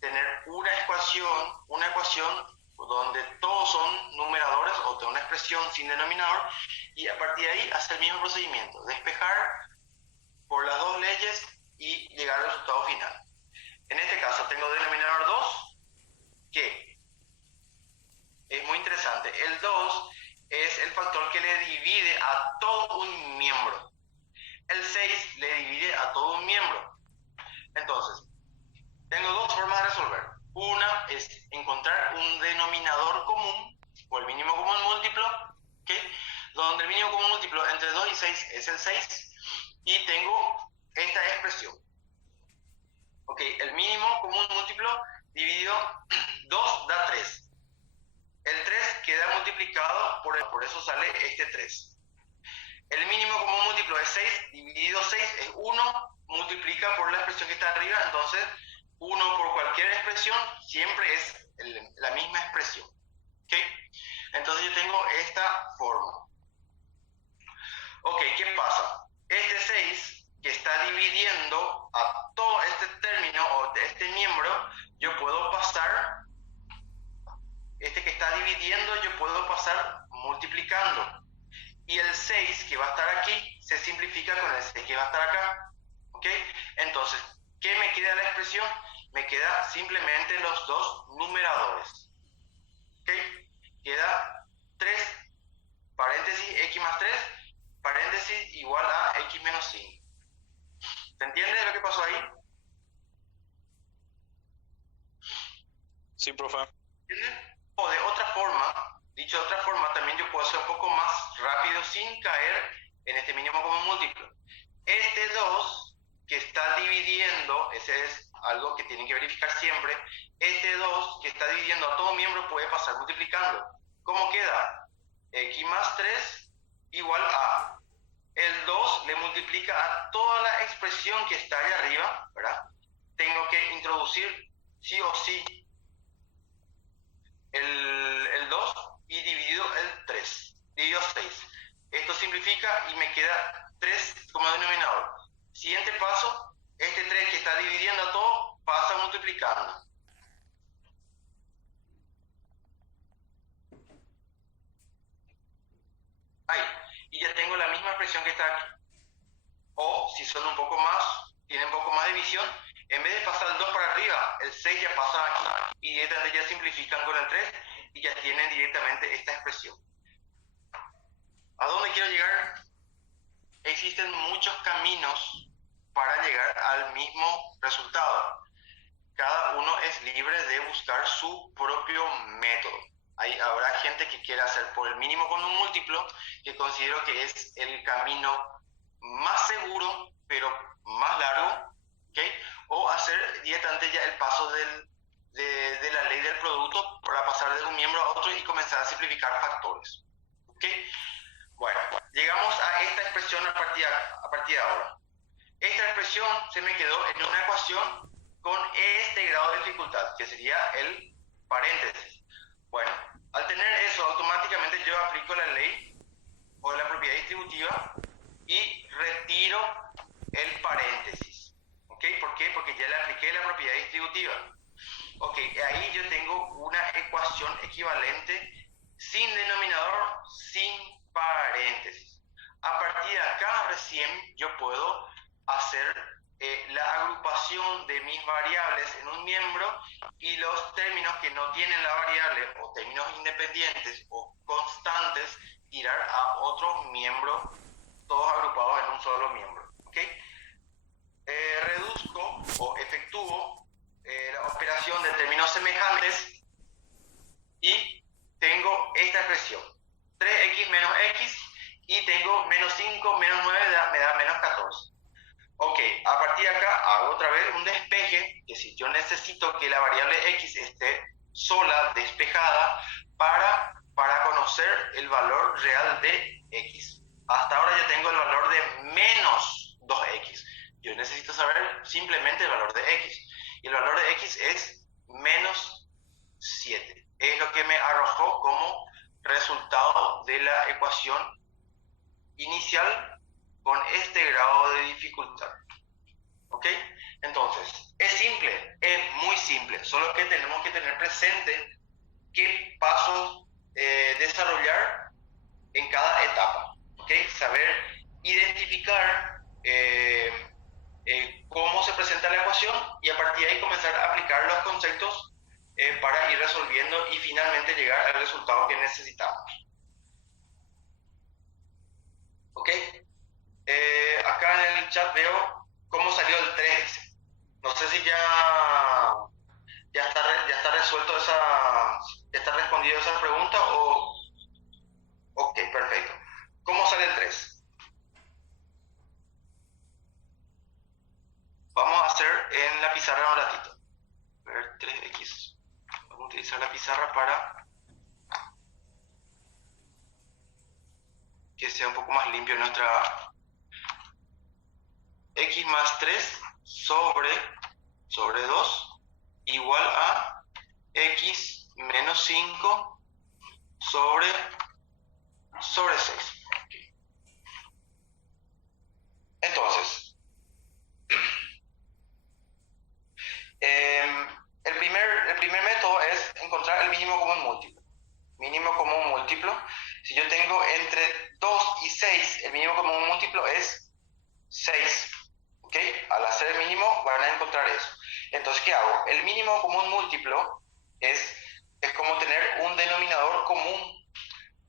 tener una ecuación donde todos son numeradores o tengo una expresión sin denominador y a partir de ahí hacer el mismo procedimiento, despejar por las dos leyes y llegar al resultado final. En este caso tengo denominador 2, que es muy interesante. El 2 es el factor que le divide a todo un miembro. El 6 le divide a todo un miembro. Entonces, tengo dos formas de resolver. Una es encontrar un denominador común, o el mínimo común múltiplo, ¿okay? Donde el mínimo común múltiplo entre 2 y 6 es el 6, y tengo esta expresión. Ok, el mínimo común múltiplo dividido 2 da 3. El 3 queda multiplicado, por eso sale este 3. El mínimo común múltiplo es 6, dividido 6 es 1, multiplica por la expresión que está arriba, entonces 1 por cualquier expresión siempre es la misma expresión. ¿Okay? Entonces yo tengo esta forma. Ok, ¿qué pasa? Este 6 que está dividiendo a todo este término o este miembro, yo puedo pasar, este que está dividiendo yo puedo pasar multiplicando. Y el 6 que va a estar aquí se simplifica con el 6 que va a estar acá. ¿Ok? Entonces, ¿qué me queda de la expresión? Me queda simplemente los dos numeradores. ¿Ok? Queda 3, paréntesis, x más 3, paréntesis igual a x menos 5. ¿Se entiende lo que pasó ahí? Sí, profe. ¿Entienden? O de otra forma, dicho de otra forma, también yo puedo hacer un poco más rápido sin caer en este mínimo común múltiplo. Este 2 que está dividiendo, ese es algo que tienen que verificar siempre, este 2 que está dividiendo a todo miembro puede pasar multiplicando. ¿Cómo queda? X más 3 igual a... El 2 le multiplica a toda la expresión que está allá arriba, ¿verdad? Tengo que introducir sí o sí el 2 y dividido el 3, dividido 6. Esto simplifica y me queda 3 como denominador. Siguiente paso, este 3 que está dividiendo a todo pasa multiplicando. Ahí, y ya tengo la misma expresión que está aquí. O si son un poco más, tienen un poco más de visión, en vez de pasar el 2 para arriba, el 6 ya pasa aquí. Y directamente ya simplifican con el 3 y ya tienen directamente esta expresión. ¿A dónde quiero llegar? Existen muchos caminos para llegar al mismo resultado. Cada uno es libre de buscar su propio método. Habrá gente que quiera hacer por el mínimo con un múltiplo, que considero que es el camino más seguro, pero más largo, ¿okay? O hacer directamente ya el paso de la ley del producto para pasar de un miembro a otro y comenzar a simplificar factores. ¿Okay? Bueno, llegamos a esta expresión a partir de ahora. Esta expresión se me quedó en una ecuación con este grado de dificultad, que sería el paréntesis. Bueno, al tener eso, automáticamente yo aplico la ley o la propiedad distributiva y retiro el paréntesis. ¿Ok? ¿Por qué? Porque ya le apliqué la propiedad distributiva. Ok, ahí yo tengo una ecuación equivalente sin denominador, sin paréntesis. A partir de acá recién yo puedo hacer la agrupación de mis variables en un miembro y los términos que no tienen la variable o términos independientes o constantes tirar a otro miembro, todos agrupados en un solo miembro. ¿Okay? Reduzco o efectúo la operación de términos semejantes y tengo esta expresión, 3x menos x, y tengo menos 5 menos 9 me da menos 14. Ok, a partir de acá hago otra vez un despeje, que si yo necesito que la variable x esté sola, despejada, para conocer el valor real de x. Hasta ahora ya tengo el valor de menos 2x. Yo necesito saber simplemente el valor de x. Y el valor de x es menos 7. Es lo que me arrojó como resultado de la ecuación inicial con este dificultad. ¿Ok? Entonces, es simple, es muy simple, solo que tenemos que tener presente qué pasos desarrollar en cada etapa. ¿Ok? Saber identificar cómo se presenta la ecuación y a partir de ahí comenzar a aplicar los conceptos para ir resolviendo y finalmente llegar al resultado que necesitamos. ¿Ok? Acá en el chat veo cómo salió el 3, dice. No sé si ya está resuelto ya está respondido esa pregunta o... Ok, perfecto. ¿Cómo sale el 3? Vamos a hacer en la pizarra un ratito. A ver, 3x. Vamos a utilizar la pizarra para que sea un poco más limpio nuestra... X más 3 sobre 2 igual a X menos 5 sobre 6. Entonces, el primer método es encontrar el mínimo común múltiplo. Mínimo común múltiplo. Si yo tengo entre 2 y 6, el mínimo común múltiplo es 6. ¿Ok? Al hacer el mínimo van a encontrar eso. Entonces, ¿qué hago? El mínimo común múltiplo es como tener un denominador común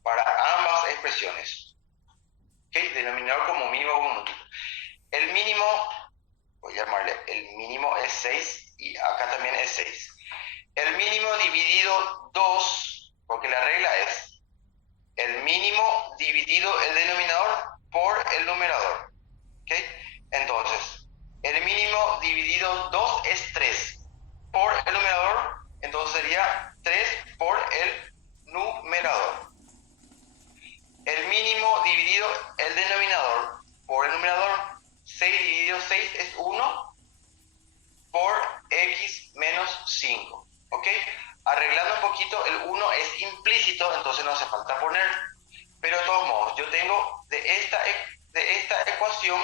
para ambas expresiones. ¿Ok? Denominador común, mínimo común múltiplo. El mínimo, voy a llamarle, el mínimo es 6 y acá también es 6. El mínimo dividido 2, porque la regla es el mínimo dividido el denominador por el numerador. ¿Ok? Entonces, el mínimo dividido 2 es 3 por el numerador, entonces sería 3 por el numerador. El mínimo dividido el denominador por el numerador, 6 dividido 6 es 1 por x menos 5. ¿Ok? Arreglando un poquito, el 1 es implícito, entonces no hace falta poner. Pero de todos modos, yo tengo de esta ecuación,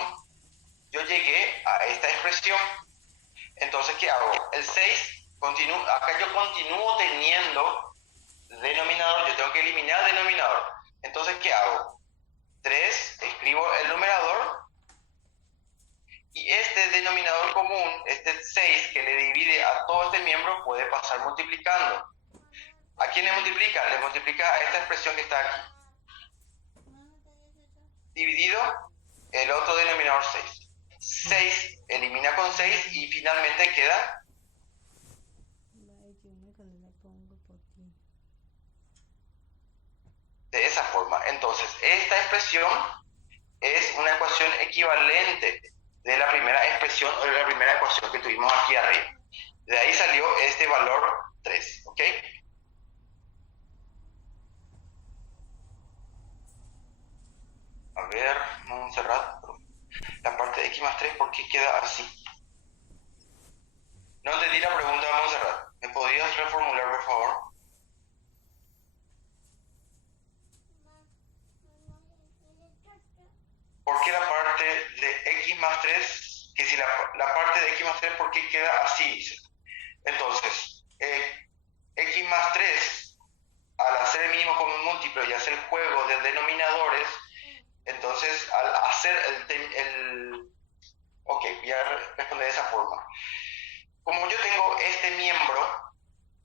yo llegué a esta expresión. Entonces, ¿qué hago? El 6, acá yo continúo teniendo denominador, yo tengo que eliminar denominador. Entonces, ¿qué hago? 3, escribo el numerador, y este denominador común, este 6 que le divide a todo este miembro, puede pasar multiplicando. ¿A quién le multiplica? Le multiplica a esta expresión que está aquí. Dividido el otro denominador 6. 6 elimina con 6 y finalmente queda de esa forma. Entonces, esta expresión es una ecuación equivalente de la primera expresión o de la primera ecuación que tuvimos aquí arriba. De ahí salió este valor 3, ¿ok? A ver, Montserrat, la parte de x más 3, ¿por qué queda así? No entendí la pregunta de Montserrat. ¿Me podrías reformular, por favor? ¿Por qué la parte de x más 3? Que si la parte de x más 3, ¿por qué queda así? Dice. Entonces, x más 3, al hacer el mínimo común múltiplo y hacer el juego de denominadores, entonces al hacer ok, voy a responder de esa forma. Como yo tengo este miembro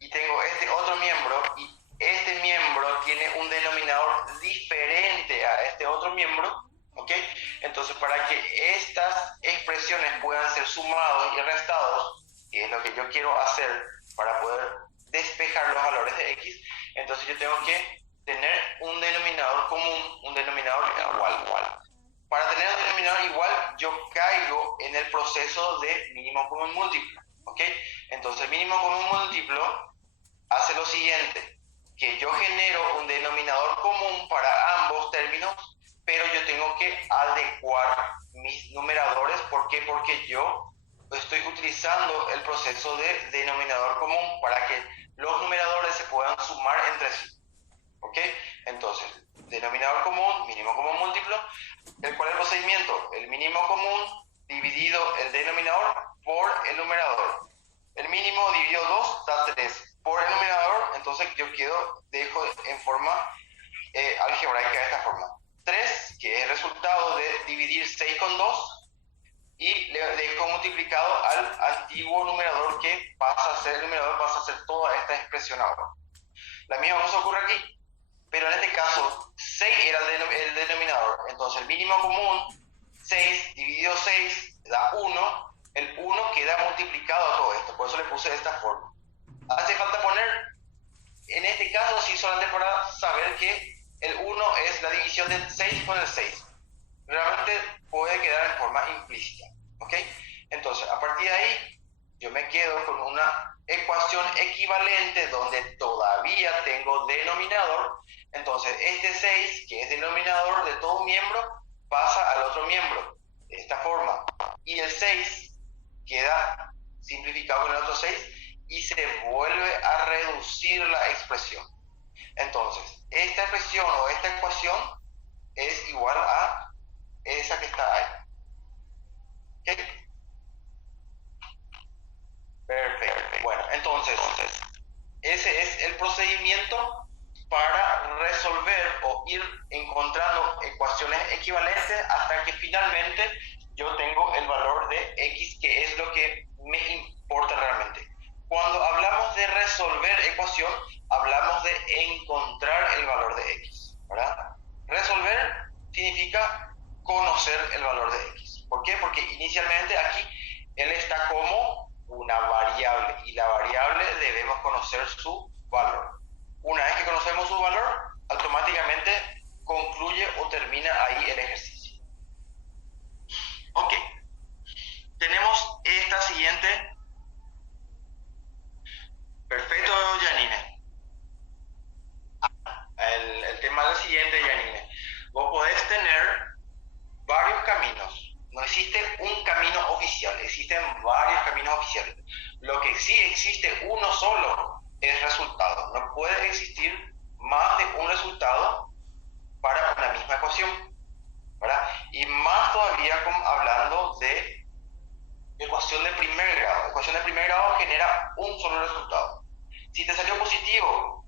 y tengo este otro miembro y este miembro tiene un denominador diferente a este otro miembro, ¿ok? Entonces, para que estas expresiones puedan ser sumados y restados, que es lo que yo quiero hacer para poder despejar los valores de x, entonces yo tengo que tener un denominador común, un denominador igual. Para tener un denominador igual, yo caigo en el proceso de mínimo común múltiplo, ¿ok? Entonces, el mínimo común múltiplo hace lo siguiente, que yo genero un denominador común para ambos términos, pero yo tengo que adecuar mis numeradores. ¿Por qué? Porque yo estoy utilizando el proceso de denominador común para que los numeradores se puedan sumar entre sí. ¿Ok? Entonces, denominador común, mínimo común múltiplo. ¿Cuál es el procedimiento? El mínimo común dividido el denominador por el numerador. El mínimo dividido 2 da 3 por el numerador, entonces yo dejo en forma algebraica de esta forma. 3, que es el resultado de dividir 6 con 2, y le dejo multiplicado al antiguo numerador que pasa a ser el numerador, pasa a ser toda esta expresión ahora. La misma cosa ocurre aquí, pero en este caso 6 era el denominador, entonces el mínimo común, 6 dividido 6 da 1, el 1 queda multiplicado a todo esto, por eso le puse de esta forma. Hace falta poner, en este caso sí, solamente para saber que el 1 es la división del 6 con el 6. Realmente puede quedar en forma implícita, ¿ok? Entonces, a partir de ahí, yo me quedo con una ecuación equivalente donde todavía tengo denominador. Entonces, este 6, que es denominador de todo un miembro, pasa al otro miembro, de esta forma. Y el 6 queda simplificado con el otro 6 y se vuelve a reducir la expresión. Entonces, esta expresión o esta ecuación es igual a esa que está ahí. ¿Ok? Perfecto. Bueno, entonces, ese es el procedimiento para resolver o ir encontrando ecuaciones equivalentes hasta que finalmente yo tengo el valor de x, que es lo que me importa realmente. Cuando hablamos de resolver ecuación, hablamos de encontrar el valor de x, ¿verdad? Resolver significa conocer el valor de x. ¿Por qué? Porque inicialmente aquí él está como una variable y la variable debemos conocer su valor. Una vez que conocemos su valor, automáticamente concluye o termina ahí el ejercicio. Ok. Tenemos esta siguiente. Perfecto, Janine. El tema del siguiente, Janine. Vos podés tener varios caminos. No existe un camino oficial, existen varios caminos oficiales. Lo que sí existe uno solo es resultado. No puede existir más de un resultado para una misma ecuación, ¿verdad? Y más todavía hablando de ecuación de primer grado. Ecuación de primer grado genera un solo resultado. Si te salió positivo,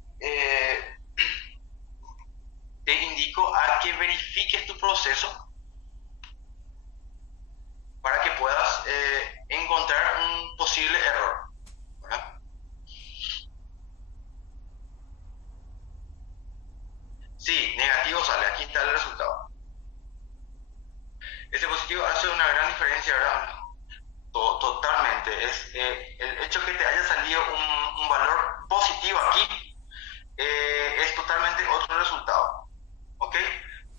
te indico a que verifiques tu proceso para que puedas encontrar un posible error, ¿verdad? Sí, negativo sale, aquí está el resultado. Ese positivo hace una gran diferencia, ¿verdad? Totalmente. Es el hecho que te haya salido un valor positivo aquí, es totalmente otro resultado, ¿ok?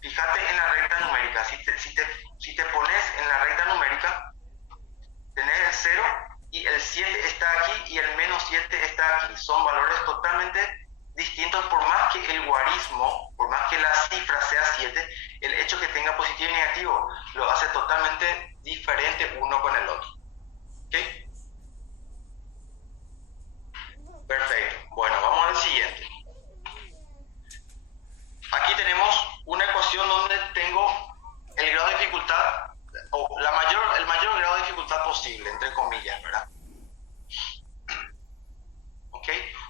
Fíjate en la recta numérica. Si te pones en la recta numérica, tenés el 0 y el 7 está aquí y el menos 7 está aquí. Son valores totalmente distintos, por más que el guarismo, por más que la cifra sea 7, el hecho que tenga positivo y negativo lo hace totalmente diferente uno con el otro. ¿Ok? Perfecto. Bueno, vamos al siguiente. Aquí tenemos una ecuación donde tengo el grado de dificultad, o el mayor grado de dificultad posible, entre comillas, ¿verdad? ¿Ok?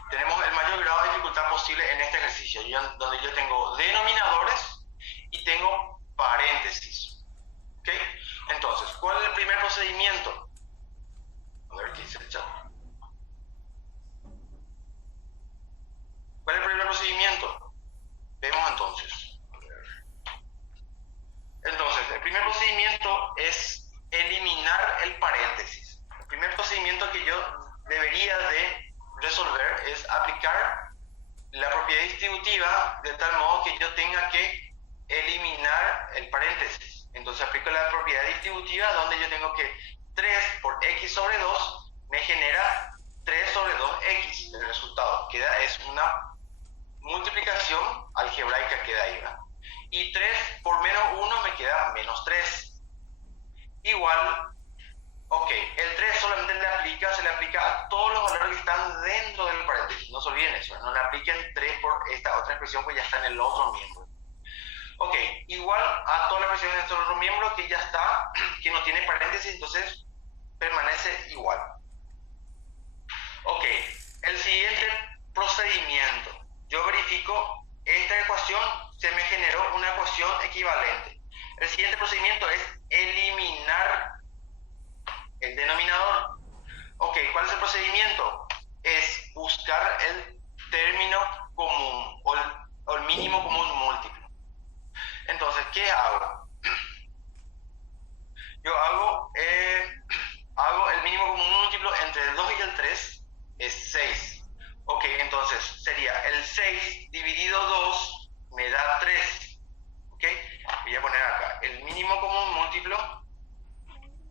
Tenemos el mayor grado de dificultad posible en este ejercicio, donde yo tengo denominadores y tengo paréntesis. ¿Ok? Entonces, ¿cuál es el primer procedimiento? A ver qué dice el chat. ¿Cuál es el primer procedimiento? Vemos entonces. Entonces, el primer procedimiento es eliminar el paréntesis. El primer procedimiento que yo debería de resolver es aplicar la propiedad distributiva de tal modo que yo tenga que eliminar el paréntesis. Entonces aplico la propiedad distributiva donde yo tengo que 3 por x sobre 2 me genera 3 sobre 2x. El resultado es una multiplicación algebraica, queda ahí, ¿verdad? Y 3 por menos 1 me queda menos 3. Igual, ok, el 3 solamente se le aplica a todos los valores que están dentro del paréntesis. No se olviden eso, no le apliquen 3 por esta otra expresión que ya está en el otro miembro. Ok, igual a toda la expresión dentro del otro miembro que ya está, que no tiene paréntesis entonces permanece igual. Ok, el siguiente procedimiento. Yo verifico esta ecuación, se me generó una ecuación equivalente. El siguiente procedimiento es eliminar el denominador. Ok, ¿cuál es el procedimiento? Es buscar el término común o el mínimo común múltiplo. Entonces, ¿qué hago? Yo hago el mínimo común múltiplo entre el 2 y el 3, es 6. Ok, entonces sería el 6 dividido 2 me da 3. Ok, voy a poner acá, el mínimo común múltiplo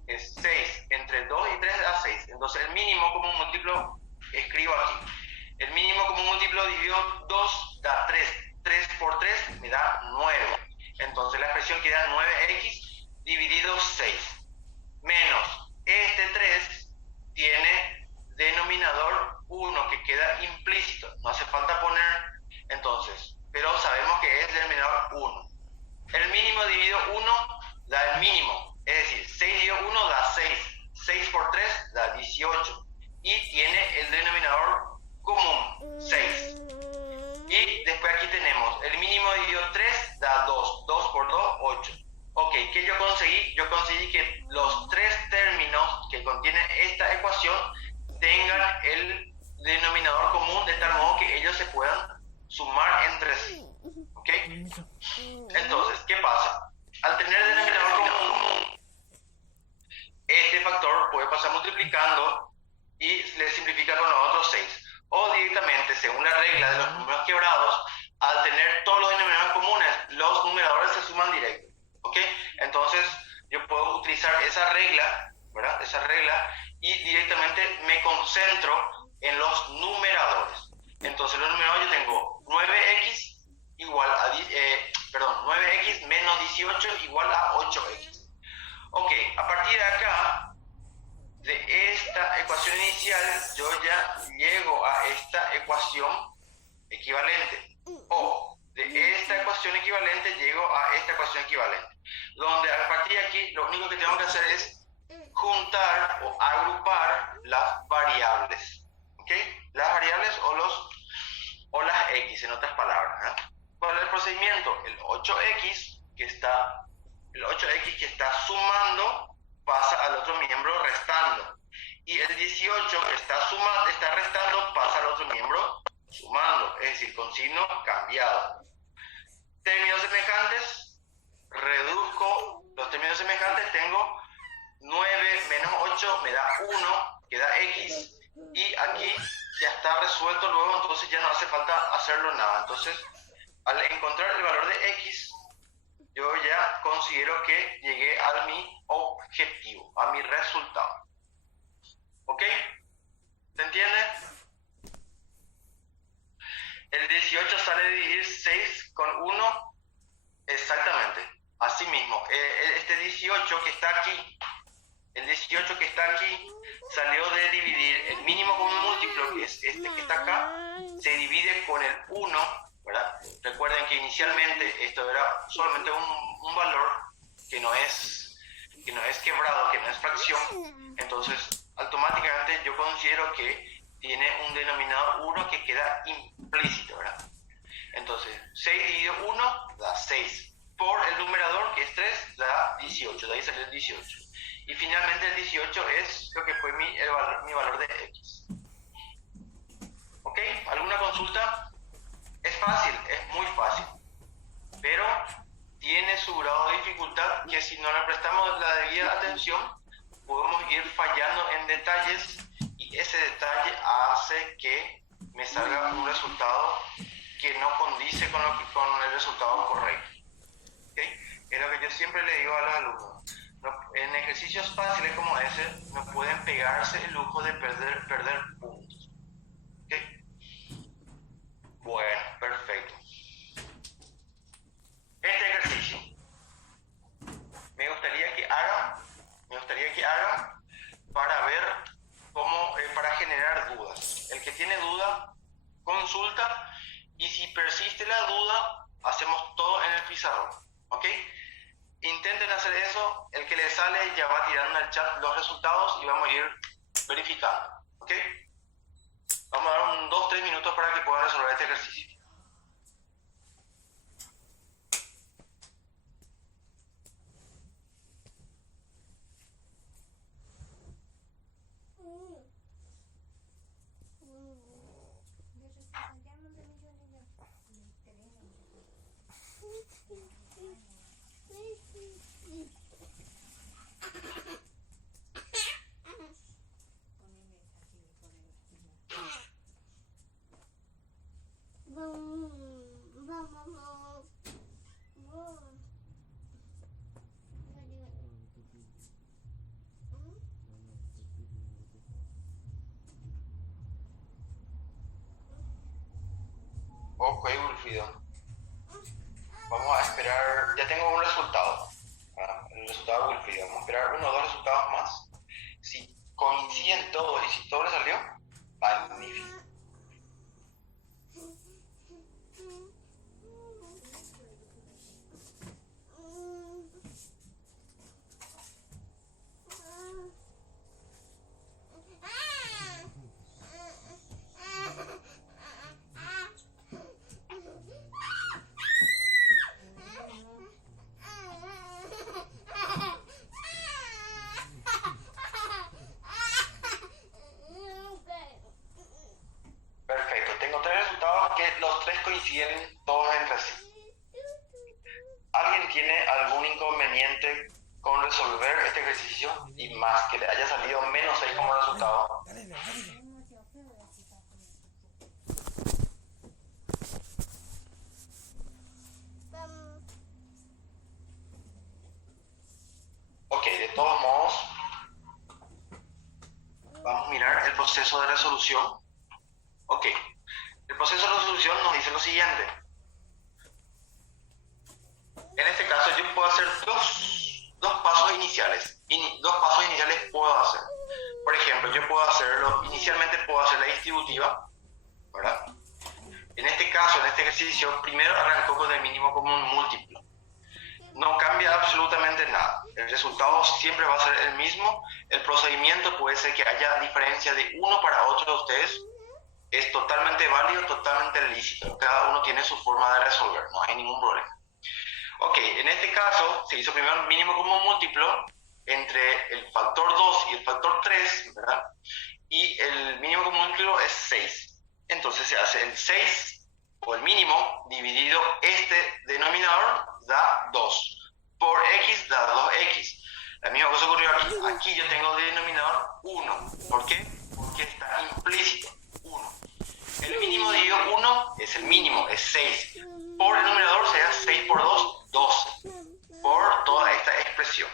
es 6, entre 2 y 3 da 6. Entonces el mínimo común múltiplo, escribo aquí, el mínimo común múltiplo dividido 2 da 3. 3 por 3 me da 9. Entonces la expresión queda 9x dividido 6. Menos este 3 tiene denominador 1 que queda implícito. No hace falta poner entonces, pero sabemos que es denominador 1. El mínimo dividido 1 da el mínimo. Es decir, 6 dividido 1 da 6. 6 por 3 da 18. Y tiene el denominador común, 6. Y después aquí tenemos el mínimo dividido 3 da 2. 2 por 2, 8. Ok, ¿qué yo conseguí? Yo conseguí que los tres términos que contiene esta ecuación tengan el denominador común de tal modo que ellos se puedan sumar entre sí. ¿Ok? Entonces, ¿qué pasa? Al tener denominador común, este factor puede pasar multiplicando y le simplifica con los otros 6. O directamente, según la regla de los números quebrados, al tener todos los denominadores comunes, los numeradores se suman directo. ¿Ok? Entonces, yo puedo utilizar esa regla, ¿verdad? Esa regla, y directamente me concentro en los numeradores. Entonces, los numeradores yo tengo 9x igual a 9x menos 18 igual a 8x. Ok, a partir de acá, de esta ecuación inicial, yo ya llego a esta ecuación equivalente. O de esta ecuación equivalente llego a esta ecuación equivalente. Donde a partir de aquí, lo único que tengo que hacer es juntar o agrupar las variables. ¿Ok? Las variables o las x, en otras palabras. ¿Eh? ¿Cuál es el procedimiento? El 8x que está sumando pasa al otro miembro restando. Y el 18 que está restando pasa al otro miembro sumando, es decir, con signo cambiado. Términos semejantes, reduzco los términos semejantes, tengo 9 menos 8 me da 1, que da x, y aquí ya está resuelto luego, entonces ya no hace falta hacerlo nada. Entonces, al encontrar el valor de x, yo ya considero que llegué a mi objetivo, a mi resultado. ¿Ok? ¿Se entiende? El 18 sale de dividir 6 con 1, exactamente, así mismo. Este 18 que está aquí, salió de dividir el mínimo común múltiplo, que es este que está acá, se divide con el 1, ¿verdad? Recuerden que inicialmente esto era solamente un valor que no es quebrado, que no es fracción, entonces automáticamente yo considero que tiene un denominador 1 que queda implícito, ¿verdad? Entonces, 6 dividido 1 da 6. Por el numerador, que es 3, da 18. De ahí salió el 18. Y finalmente el 18 es lo que fue mi valor de x. ¿Ok? ¿Alguna consulta? Es fácil, es muy fácil. Pero tiene su grado de dificultad que si no le prestamos la debida atención, podemos ir fallando en detalles y ese detalle hace que me salga un resultado que no condice con el resultado correcto. ¿Okay? Es lo que yo siempre le digo a los alumnos. En ejercicios fáciles como ese, no pueden pegarse el lujo de perder puntos. ¿Okay? Bueno, perfecto. Este ejercicio me gustaría que hagan para ver cómo, para generar dudas. El que tiene duda, consulta, y si persiste la duda, hacemos todo en el pizarrón. ¿Ok? Intenten hacer eso. El que le sale ya va tirando en el chat los resultados y vamos a ir verificando. ¿Ok? Vamos a dar 2-3 minutos para que puedan resolver este ejercicio. Ok, Wilfrido. Vamos a esperar. Ya tengo un resultado. El resultado de Wilfrido. Vamos a esperar 1 o 2 resultados más. Si coinciden todos y si todo le salió, magnífico. Perfecto. Tengo 3 resultados que los 3 coinciden todos entre sí. ¿Alguien tiene algún inconveniente con resolver este ejercicio y más que le haya salido menos 6 como resultado? Ok, de todos modos, vamos a mirar el proceso de resolución. Ok, el proceso de resolución nos dice lo siguiente. En este caso yo puedo hacer dos pasos iniciales. Dos pasos iniciales puedo hacer. Por ejemplo, yo puedo hacerlo, inicialmente puedo hacer la distributiva, ¿verdad? En este caso, en este ejercicio, primero arrancó con el mínimo común múltiplo. No cambia absolutamente nada. El resultado siempre va a ser el mismo. El procedimiento puede ser que haya diferencia de uno para otro de ustedes. Es totalmente válido, totalmente lícito. Cada uno tiene su forma de resolver, no hay ningún problema. Ok, en este caso se hizo primero el mínimo común múltiplo entre el factor 2 y el factor 3, ¿verdad? Y el mínimo común múltiplo es 6. Entonces se hace el 6 o el mínimo dividido este denominador da 2. Por x da 2x. La misma cosa ocurrió aquí. Aquí yo tengo de denominador 1. ¿Por qué? Porque está implícito. 1. El mínimo dividido 1 es el mínimo, es 6. Por el numerador será 6 por 2, 12. Por toda esta expresión.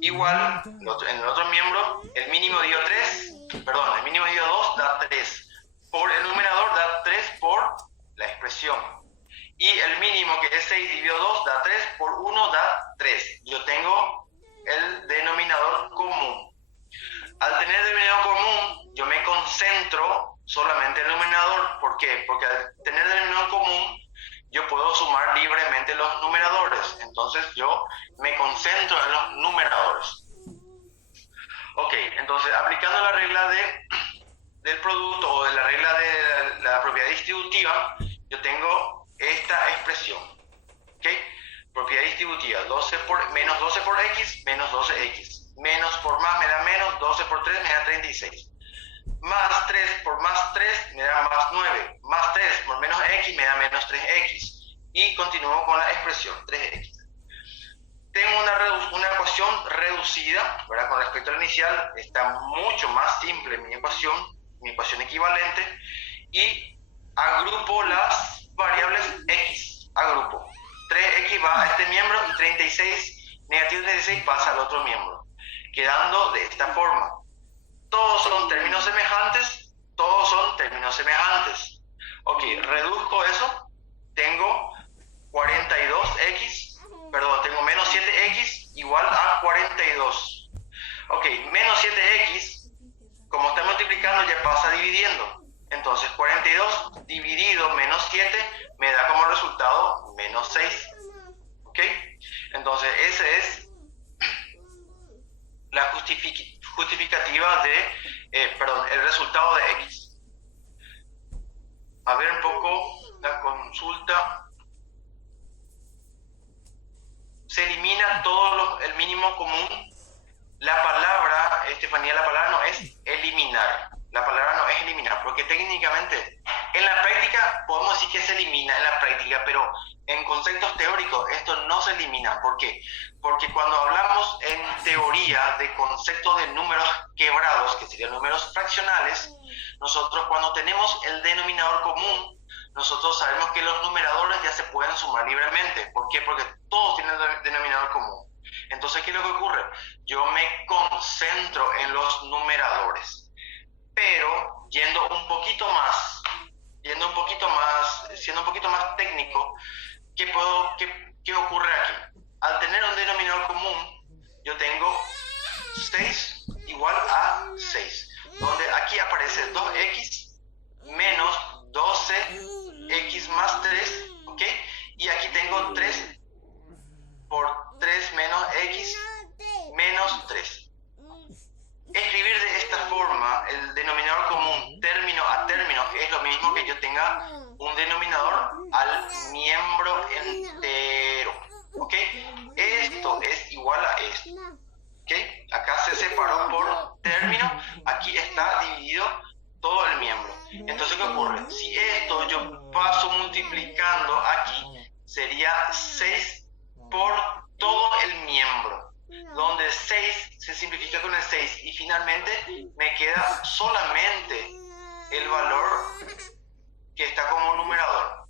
Igual, en el otro miembro, el mínimo dividido 2 da 3. Por el numerador da 3 por la expresión. Y el mínimo, que es 6 dividido 2, da 3, por 1 da 3. Yo tengo el denominador común. Al tener el denominador común, yo me concentro solamente en el numerador. ¿Por qué? Porque al tener el denominador común, yo puedo sumar libremente los numeradores. Entonces yo me concentro en los numeradores. Ok, entonces aplicando la regla del producto o de la regla de la propiedad distributiva, yo tengo esta expresión. ¿Ok? Propiedad distributiva, menos 12 por x, menos 12x. Menos por más me da menos, 12 por 3 me da 36. Más 3 por más 3 me da más 9. Más 3 por menos x me da menos 3x. Y continúo con la expresión 3x. Tengo una ecuación reducida, ¿verdad? Con respecto al inicial, está mucho más simple mi ecuación equivalente. Y agrupo las variables x. Agrupo. 3x va a este miembro y 36, negativo 36 pasa al otro miembro. Quedando de esta forma. Todos son términos semejantes, Ok, reduzco eso, tengo tengo menos 7x igual a 42. Ok, menos 7x, como está multiplicando ya pasa dividiendo. Entonces 42 dividido menos 7 me da como resultado menos 6. ¿Ok? Entonces, esa es la justificativa de, el resultado de X. A ver un poco la consulta. Se elimina todo el mínimo común. La palabra, Estefanía, la palabra no es eliminar. La palabra no es eliminar, porque técnicamente en la práctica podemos decir que se elimina en la práctica, pero en conceptos teóricos esto no se elimina. ¿Por qué? Porque cuando hablamos en teoría de conceptos de números quebrados, que serían números fraccionales, nosotros cuando tenemos el denominador común, nosotros sabemos que los numeradores ya se pueden sumar libremente. ¿Por qué? Porque todos tienen denominador común. Entonces, ¿qué es lo que ocurre? Yo me concentro en los numeradores. Pero siendo un poquito más técnico, ¿qué ocurre aquí? Al tener un denominador común, yo tengo 6 igual a 6, donde aquí aparece 2x menos 12x más 3, ¿ok? Y aquí tengo 3 por 3 menos x menos 3. Escribir de esta forma el denominador común término a término es lo mismo que yo tenga un denominador al miembro entero, ¿ok? Esto es igual a esto, ¿ok? Acá se separó por término, aquí está dividido todo el miembro. Entonces, ¿qué ocurre? Si esto yo paso multiplicando aquí, sería 6 por todo el miembro, donde 6 se simplifica con el 6 y finalmente me queda solamente el valor que está como numerador.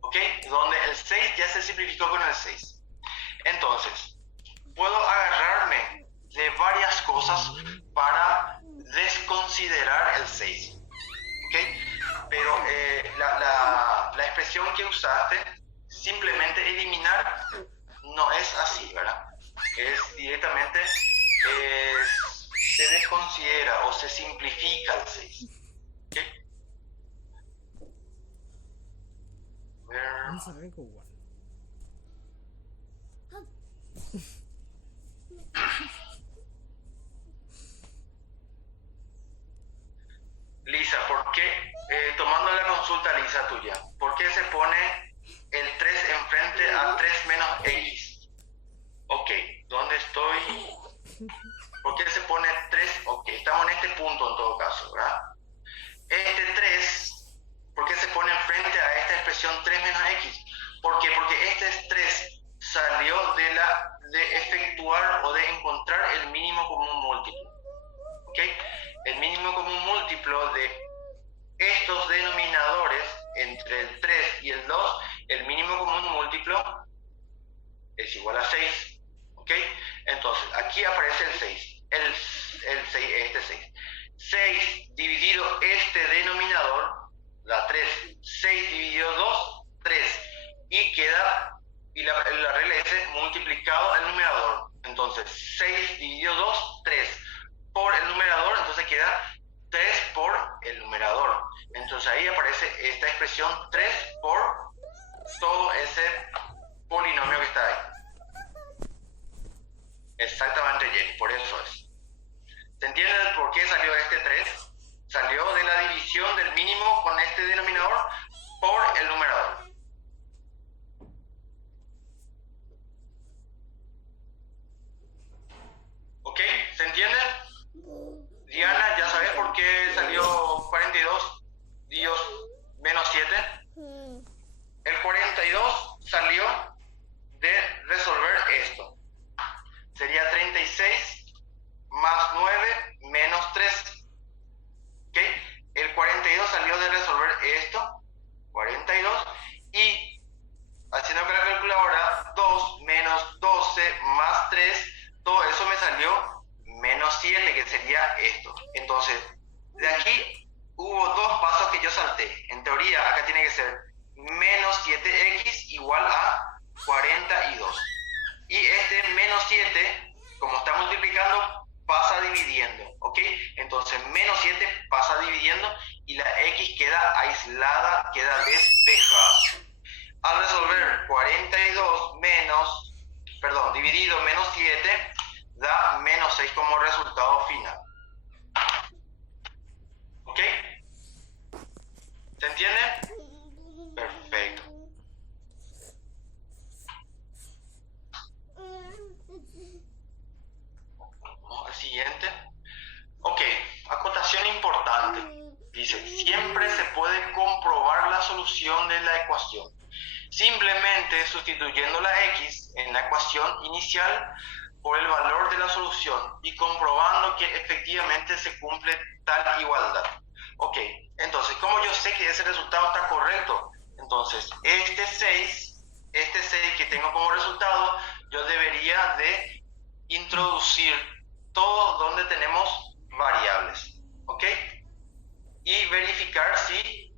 ¿Ok? Donde el 6 ya se simplificó con el 6. Entonces, puedo agarrarme de varias cosas para desconsiderar el 6. ¿Ok? Pero la expresión que usaste, simplemente eliminar, no es así, ¿verdad? Es directamente, se desconsidera o se simplifica el 6. ¿Okay? Vamos a ver cómo va. Lisa, ¿por qué, tomando la consulta, Lisa, tuya, ¿por qué se pone el 3 enfrente a 3 menos x? Ok, ¿dónde estoy? ¿Por qué se pone 3? Ok, estamos en este punto en todo caso, ¿verdad? Este 3, ¿por qué se pone enfrente a esta expresión 3 menos x? ¿Por qué? Porque este 3 salió de efectuar o de encontrar el mínimo común múltiplo. ¿Ok? El mínimo común múltiplo de estos denominadores entre el 3 y el 2, el mínimo común múltiplo es igual a 6. ¿Ok? Entonces, aquí aparece el 6. El 6, este 6. 6 dividido este denominador, da 3. 6 dividido 2, 3. Y queda, y la regla es multiplicado al numerador. Entonces, 6 dividido 2, 3. Por el numerador, entonces queda 3 por el numerador. Entonces ahí aparece esta expresión 3 por todo ese polinomio que está ahí. Exactamente, Jenny, por eso es. ¿Se entiende por qué salió este 3? Salió de la división del mínimo con este denominador por el numerador. ¿Ok? ¿Se entiende? Diana, ¿ya sabes por qué salió 42 Dios menos 7? El 42 salió dividido menos 7 da menos 6 como resultado final. ¿Ok? ¿Se entiende? Perfecto. Vamos al siguiente. Ok, acotación importante. Dice, siempre se puede comprobar la solución de la ecuación, simplemente sustituyendo la x en la ecuación inicial por el valor de la solución y comprobando que efectivamente se cumple tal igualdad. Ok, entonces, como yo sé que ese resultado está correcto, entonces este 6 que tengo como resultado, yo debería de introducir todo donde tenemos variables, ¿ok? Y verificar si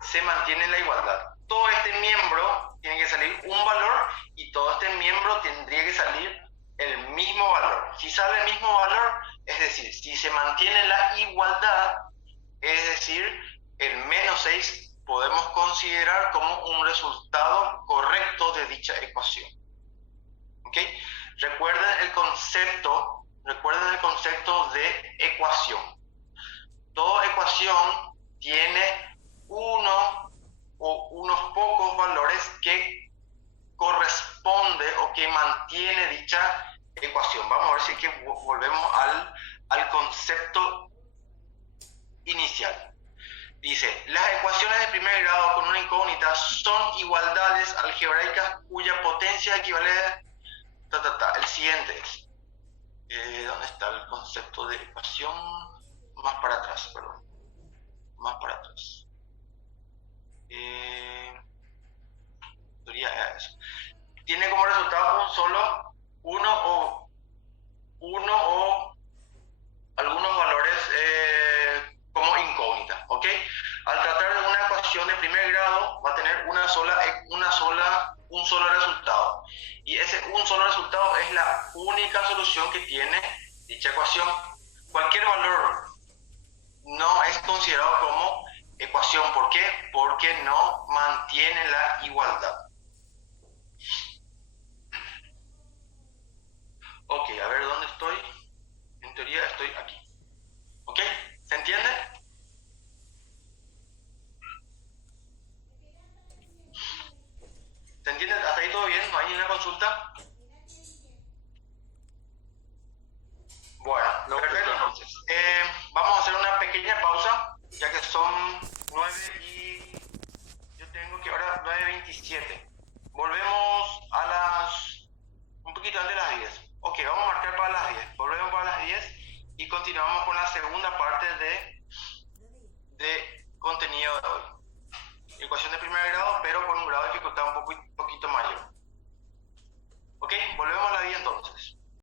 se mantiene la igualdad. Todo este miembro tiene que salir un valor y todo este miembro tendría que salir el mismo valor. Si sale el mismo valor, es decir, si se mantiene la igualdad, es decir, el menos 6 podemos considerar como un resultado correcto de dicha ecuación. ¿Ok? Recuerden el concepto de ecuación. Toda ecuación tiene uno o unos pocos valores que corresponde o que mantiene dicha ecuación. Vamos a ver si es que volvemos al concepto inicial. Dice, las ecuaciones de primer grado con una incógnita son igualdades algebraicas cuya potencia equivale a... El siguiente es, ¿dónde está el concepto de ecuación? Más para atrás, perdón. Más para atrás. Sería eso. Tiene como resultado uno o algunos valores como incógnita, ¿ok? Al tratar de una ecuación de primer grado va a tener un solo resultado. Y ese un solo resultado es la única solución que tiene dicha ecuación. Cualquier valor no es considerado como ecuación. ¿Por qué? Porque no mantiene la igualdad. Ok, a ver dónde estoy. En teoría estoy aquí. ¿Ok? ¿Se entiende? ¿Se entiende? ¿Hasta ahí todo bien? ¿No hay ninguna consulta? Bueno, perfecto entonces. Vamos a hacer una pequeña pausa, ya que son 9 y... Yo tengo que ahora 9:27. Volvemos a un poquito antes de las 10. Ok, vamos a marcar para las 10. Volvemos para las 10 y continuamos con la segunda parte de